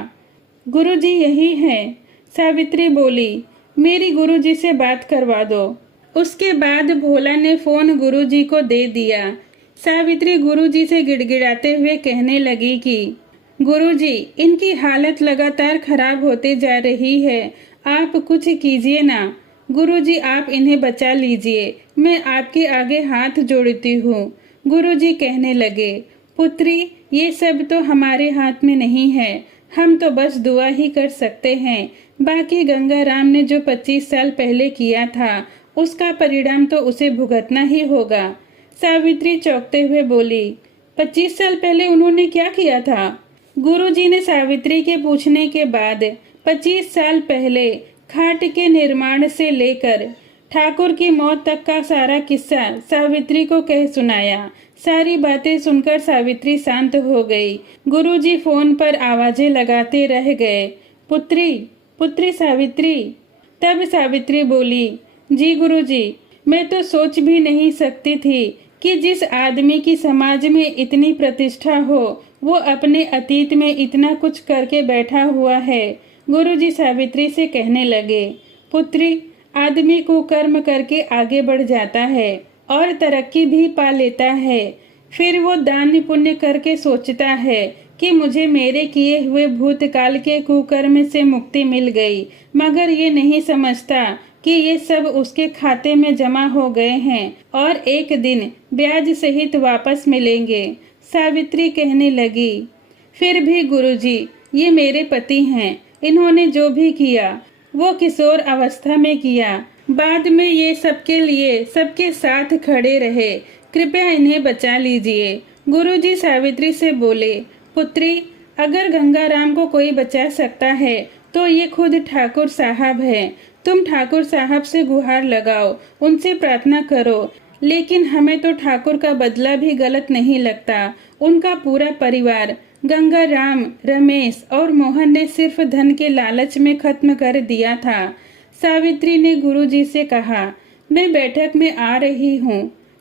गुरुजी यही हैं। सावित्री बोली, मेरी गुरुजी से बात करवा दो। उसके बाद भोला ने फोन गुरुजी को दे दिया। सावित्री गुरुजी से गिड़गिड़ाते हुए कहने लगी कि गुरुजी, इनकी हालत लगातार खराब होते जा रही है, आप कुछ कीजिए ना। गुरुजी, आप इन्हें बचा लीजिए, मैं आपके आगे हाथ जोड़ती हूँ। गुरुजी कहने लगे, पुत्री, ये सब तो हमारे हाथ में नहीं है, हम तो बस दुआ ही कर सकते हैं बाकी गंगाराम ने जो 25 साल पहले किया था उसका परिणाम तो उसे भुगतना ही होगा। सावित्री चौंकते हुए बोली, 25 साल पहले उन्होंने क्या किया था? गुरुजी ने सावित्री के पूछने के बाद 25 साल पहले खाट के निर्माण से लेकर ठाकुर की मौत तक का सारा किस्सा सावित्री को कह सुनाया। सारी बातें सुनकर सावित्री शांत हो गई। गुरुजी फोन पर आवाजें लगाते रह गए, पुत्री, पुत्री सावित्री। तब सावित्री बोली, जी गुरुजी, मैं तो सोच भी नहीं सकती थी कि जिस आदमी की समाज में इतनी प्रतिष्ठा हो वो अपने अतीत में इतना कुछ करके बैठा हुआ है। गुरुजी सावित्री से कहने लगे, पुत्री, आदमी को कर्म करके आगे बढ़ जाता है और तरक्की भी पा लेता है। फिर वो दान पुण्य करके सोचता है कि मुझे मेरे किए हुए भूतकाल के कुकर्म से मुक्ति मिल गई, मगर ये नहीं समझता कि ये सब उसके खाते में जमा हो गए हैं और एक दिन ब्याज सहित वापस मिलेंगे। सावित्री कहने लगी, फिर भी गुरुजी, ये मेरे पति हैं, इन्होंने जो भी किया वो किशोर अवस्था में किया, बाद में ये सबके लिए सबके साथ खड़े रहे, कृपया इन्हें बचा लीजिए। गुरुजी सावित्री से बोले, पुत्री, अगर गंगाराम को कोई बचा सकता है तो ये खुद ठाकुर साहब है। तुम ठाकुर साहब से गुहार लगाओ, उनसे प्रार्थना करो, लेकिन हमें तो ठाकुर का बदला भी गलत नहीं लगता। उनका पूरा परिवार गंगाराम, रमेश और मोहन ने सिर्फ धन के लालच में खत्म कर दिया था। सावित्री ने गुरुजी से कहा, मैं बैठक में आ रही हूँ।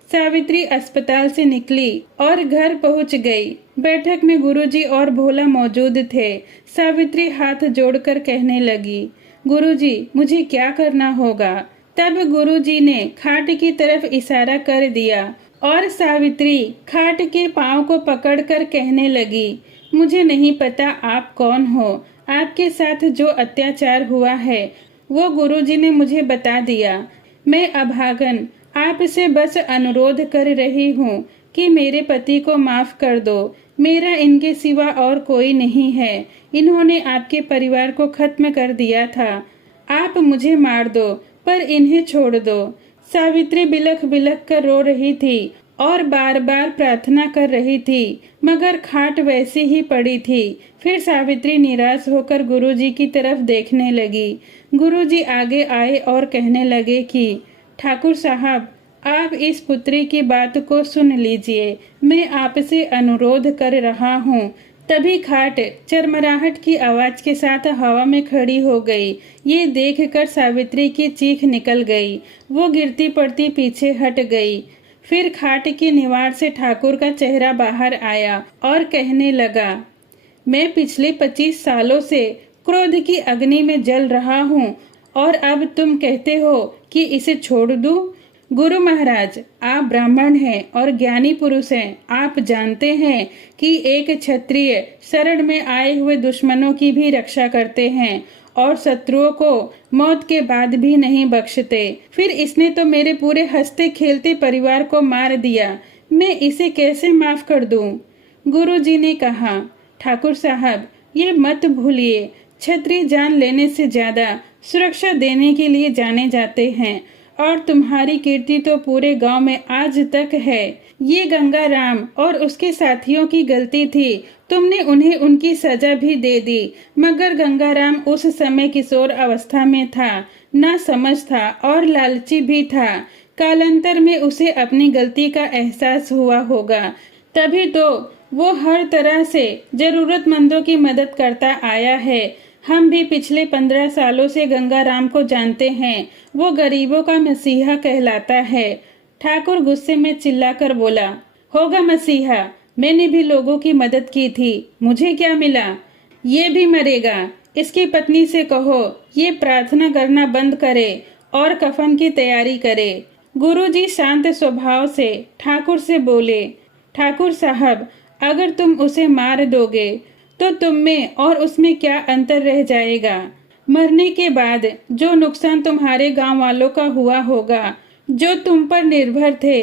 सावित्री अस्पताल से निकली और घर पहुँच गई। बैठक में गुरुजी और भोला मौजूद थे। सावित्री हाथ जोड़कर कहने लगी, गुरुजी, मुझे क्या करना होगा? तब गुरुजी ने खाट की तरफ इशारा कर दिया और सावित्री खाट के पांव को पकड़कर कहने लगी, मुझे नहीं पता आप कौन हो। आपके साथ जो अत्याचार हुआ है वो गुरुजी ने मुझे बता दिया। मैं अभागन आपसे बस अनुरोध कर रही हूँ कि मेरे पति को माफ कर दो। मेरा इनके सिवा और कोई नहीं है। इन्होंने आपके परिवार को खत्म कर दिया था। आप मुझे मार दो पर इन्हें छोड़ दो। सावित्री बिलख बिलख कर रो रही थी और बार बार प्रार्थना कर रही थी, मगर खाट वैसी ही पड़ी थी। फिर सावित्री निराश होकर गुरुजी की तरफ देखने लगी। गुरुजी आगे आए और कहने लगे कि ठाकुर साहब, आप इस पुत्री की बात को सुन लीजिए, मैं आपसे अनुरोध कर रहा हूँ। तभी खाट चरमराहट की आवाज के साथ हवा में खड़ी हो गई। ये देखकर सावित्री की चीख निकल गई। वो गिरती पड़ती पीछे हट गई। फिर खाट की निवाड़ से ठाकुर का चेहरा बाहर आया और कहने लगा, मैं पिछले 25 सालों से क्रोध की अग्नि में जल रहा हूँ और अब तुम कहते हो कि इसे छोड़ दूं? गुरु महाराज, आप ब्राह्मण हैं और ज्ञानी पुरुष हैं। आप जानते हैं कि एक क्षत्रिय शरण में आए हुए दुश्मनों की भी रक्षा करते हैं और शत्रुओं को मौत के बाद भी नहीं बख्शते। फिर इसने तो मेरे पूरे हंसते खेलते परिवार को मार दिया। मैं इसे कैसे माफ कर दूं? गुरुजी ने कहा, ठाकुर साहब, ये मत भूलिए, क्षत्रिय जान लेने से ज्यादा सुरक्षा देने के लिए जाने जाते हैं और तुम्हारी कीर्ति तो पूरे गांव में आज तक है। ये गंगाराम और उसके साथियों की गलती थी। तुमने उन्हें उनकी सजा भी दे दी, मगर गंगाराम उस समय किशोर अवस्था में था, ना समझ था और लालची भी था। कालांतर में उसे अपनी गलती का एहसास हुआ होगा, तभी तो वो हर तरह से जरूरतमंदों की मदद करता आया है। हम भी पिछले 15 सालों से गंगाराम को जानते हैं। वो गरीबों का मसीहा कहलाता है। ठाकुर गुस्से में चिल्लाकर बोला, होगा मसीहा, मैंने भी लोगों की मदद की थी, मुझे क्या मिला? ये भी मरेगा। इसकी पत्नी से कहो ये प्रार्थना करना बंद करे और कफन की तैयारी करे। गुरुजी शांत स्वभाव से ठाकुर से बोले, ठाकुर साहब, अगर तुम उसे मार दोगे तो तुम में और उसमें क्या अंतर रह जाएगा? मरने के बाद जो नुकसान तुम्हारे गांव वालों का हुआ होगा, जो तुम पर निर्भर थे।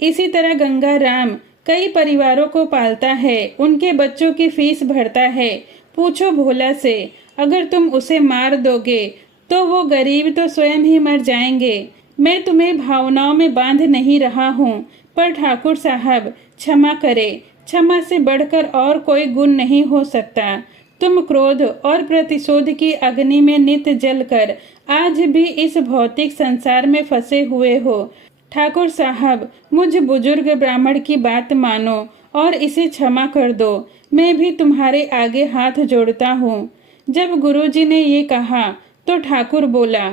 इसी तरह गंगाराम कई परिवारों को पालता है, उनके बच्चों की फीस भरता है। पूछो भोला से, अगर तुम उसे मार दोगे तो वो गरीब तो स्वयं ही मर जाएंगे। मैं तुम्हें भावनाओं में बांध नहीं रहा हूँ, पर ठाकुर साहब क्षमा करें, क्षमा से बढ़कर और कोई गुण नहीं हो सकता। तुम क्रोध और प्रतिशोध की अग्नि में नित जलकर आज भी इस भौतिक संसार में फंसे हुए हो। ठाकुर साहब, मुझ बुजुर्ग ब्राह्मण की बात मानो और इसे क्षमा कर दो। मैं भी तुम्हारे आगे हाथ जोड़ता हूँ। जब गुरुजी ने ये कहा तो ठाकुर बोला,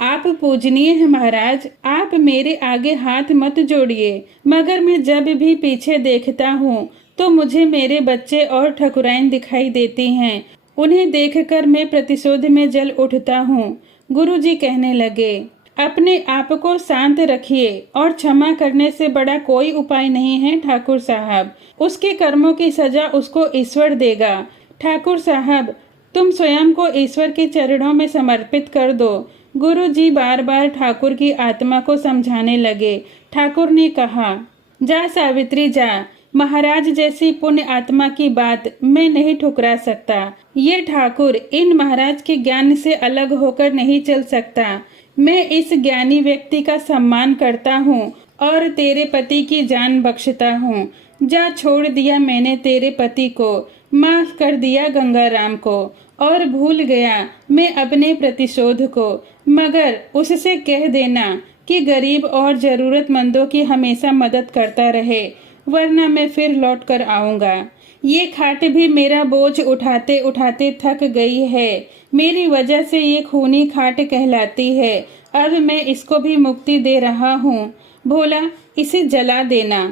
आप पूजनीय हैं महाराज, आप मेरे आगे हाथ मत जोड़िए, मगर मैं जब भी पीछे देखता हूँ तो मुझे मेरे बच्चे और ठकुराइन दिखाई देती हैं। उन्हें देखकर मैं प्रतिशोध में जल उठता हूँ। गुरुजी कहने लगे, अपने आप को शांत रखिए और क्षमा करने से बड़ा कोई उपाय नहीं है ठाकुर साहब। उसके कर्मों की सजा उसको ईश्वर देगा। ठाकुर साहब, तुम स्वयं को ईश्वर के चरणों में समर्पित कर दो। गुरुजी बार बार ठाकुर की आत्मा को समझाने लगे। ठाकुर ने कहा, जा सावित्री जा, महाराज जैसी पुण्य आत्मा की बात मैं नहीं ठुकरा सकता। ये ठाकुर इन महाराज के ज्ञान से अलग होकर नहीं चल सकता। मैं इस ज्ञानी व्यक्ति का सम्मान करता हूँ और तेरे पति की जान बख्शता हूँ। जा, छोड़ दिया मैंने तेरे पति को, माफ कर दिया गंगाराम को और भूल गया मैं अपने प्रतिशोध को। मगर उससे कह देना कि गरीब और जरूरतमंदों की हमेशा मदद करता रहे, वरना मैं फिर लौट कर आऊंगा। ये खाट भी मेरा बोझ उठाते उठाते थक गई है। मेरी वजह से ये खूनी खाट कहलाती है। अब मैं इसको भी मुक्ति दे रहा हूँ। भोला, इसे जला देना।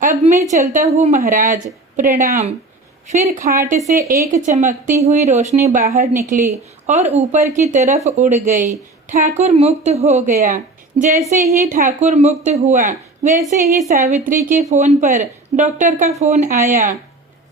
अब मैं चलता हूँ महाराज, प्रणाम। फिर खाट से एक चमकती हुई रोशनी बाहर निकली और ऊपर की तरफ उड़ गई। ठाकुर मुक्त हो गया। जैसे ही ठाकुर मुक्त हुआ वैसे ही सावित्री के फोन पर डॉक्टर का फोन आया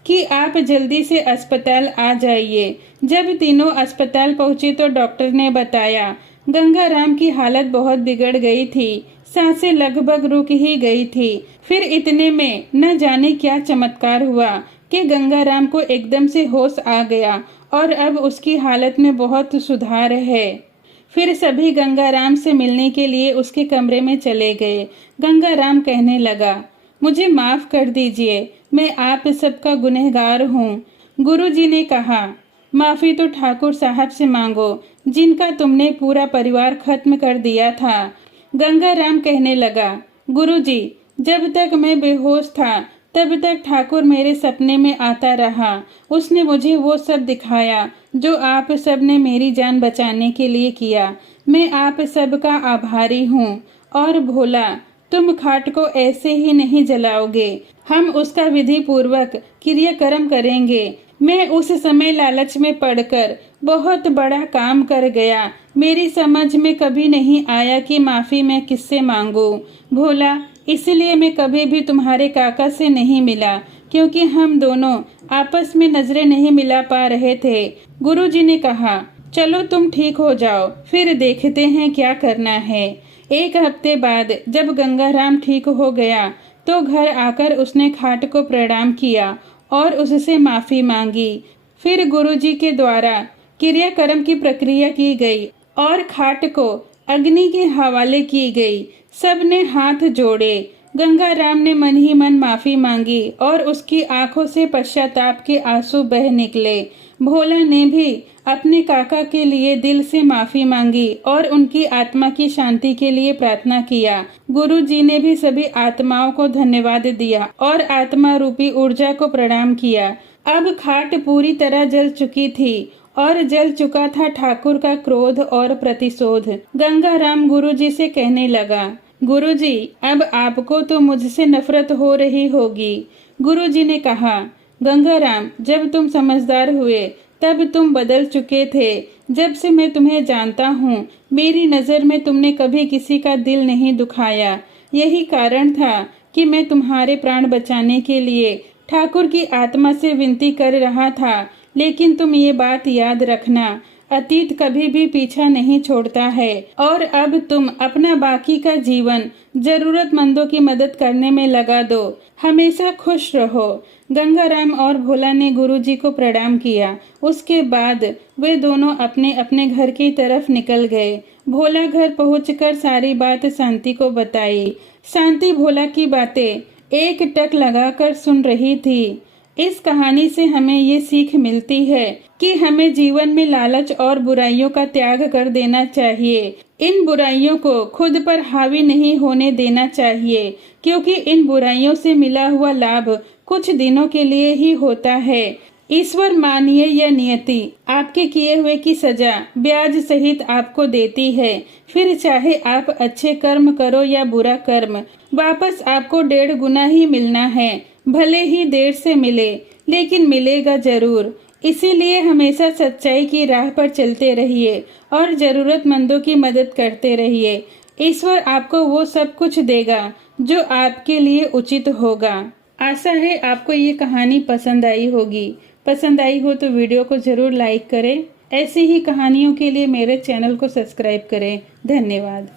कि आप जल्दी से अस्पताल आ जाइए। जब तीनों अस्पताल पहुंचे तो डॉक्टर ने बताया गंगाराम की हालत बहुत बिगड़ गई थी, सांसें लगभग रुक ही गई थी। फिर इतने में न जाने क्या चमत्कार हुआ कि गंगाराम को एकदम से होश आ गया और अब उसकी हालत में बहुत सुधार है। फिर सभी गंगाराम से मिलने के लिए उसके कमरे में चले गए। गंगाराम कहने लगा, मुझे माफ कर दीजिए, मैं आप सबका गुनहगार हूँ। गुरुजी ने कहा, माफी तो ठाकुर साहब से मांगो जिनका तुमने पूरा परिवार खत्म कर दिया था। गंगाराम कहने लगा, गुरुजी, जब तक मैं बेहोश था तब तक ठाकुर मेरे सपने में आता रहा। उसने मुझे वो सब दिखाया जो आप सब ने मेरी जान बचाने के लिए किया। मैं आप सबका आभारी हूँ। और भोला, तुम खाट को ऐसे ही नहीं जलाओगे, हम उसका विधि पूर्वक क्रियाक्रम करेंगे। मैं उस समय लालच में पड़कर बहुत बड़ा काम कर गया। मेरी समझ में कभी नहीं आया कि माफी मैं किससे मांगू। भोला, इसलिए मैं कभी भी तुम्हारे काका से नहीं मिला, क्योंकि हम दोनों आपस में नजरें नहीं मिला पा रहे थे। गुरुजी ने कहा, चलो तुम ठीक हो जाओ, फिर देखते हैं क्या करना है। एक हफ्ते बाद जब गंगाराम ठीक हो गया तो घर आकर उसने खाट को प्रणाम किया और उससे माफी मांगी। फिर गुरुजी के द्वारा क्रियाक्रम की प्रक्रिया की गई और खाट को अग्नि के हवाले की गई। सबने हाथ जोड़े। गंगाराम ने मन ही मन माफी मांगी और उसकी आंखों से पश्चाताप के आंसू बह निकले। भोला ने भी अपने काका के लिए दिल से माफी मांगी और उनकी आत्मा की शांति के लिए प्रार्थना किया। गुरुजी ने भी सभी आत्माओं को धन्यवाद दिया और आत्मा रूपी ऊर्जा को प्रणाम किया। अब खाट पूरी तरह जल चुकी थी और जल चुका था ठाकुर का क्रोध और प्रतिशोध। गंगाराम गुरुजी से कहने लगा, गुरुजी, अब आपको तो मुझसे नफरत हो रही होगी। गुरुजी ने कहा, गंगाराम, जब तुम समझदार हुए तब तुम बदल चुके थे। जब से मैं तुम्हें जानता हूँ मेरी नज़र में तुमने कभी किसी का दिल नहीं दुखाया। यही कारण था कि मैं तुम्हारे प्राण बचाने के लिए ठाकुर की आत्मा से विनती कर रहा था। लेकिन तुम ये बात याद रखना, अतीत कभी भी पीछा नहीं छोड़ता है और अब तुम अपना बाकी का जीवन जरूरतमंदों की मदद करने में लगा दो। हमेशा खुश रहो। गंगाराम और भोला ने गुरुजी को प्रणाम किया। उसके बाद वे दोनों अपने अपने घर की तरफ निकल गए। भोला घर पहुंचकर सारी बात शांति को बताई। शांति भोला की बातें एक टक लगाकर सुन रही थी। इस कहानी से हमें ये सीख मिलती है कि हमें जीवन में लालच और बुराइयों का त्याग कर देना चाहिए। इन बुराइयों को खुद पर हावी नहीं होने देना चाहिए, क्योंकि इन बुराइयों से मिला हुआ लाभ कुछ दिनों के लिए ही होता है। ईश्वर मानिए या नियति आपके किए हुए की सजा ब्याज सहित आपको देती है। फिर चाहे आप अच्छे कर्म करो या बुरा कर्म, वापस आपको 1.5 गुना ही मिलना है। भले ही देर से मिले, लेकिन मिलेगा जरूर। इसीलिए हमेशा सच्चाई की राह पर चलते रहिए और जरूरतमंदों की मदद करते रहिए। ईश्वर आपको वो सब कुछ देगा जो आपके लिए उचित होगा। आशा है आपको ये कहानी पसंद आई होगी। पसंद आई हो तो वीडियो को जरूर लाइक करें। ऐसी ही कहानियों के लिए मेरे चैनल को सब्सक्राइब करें। धन्यवाद।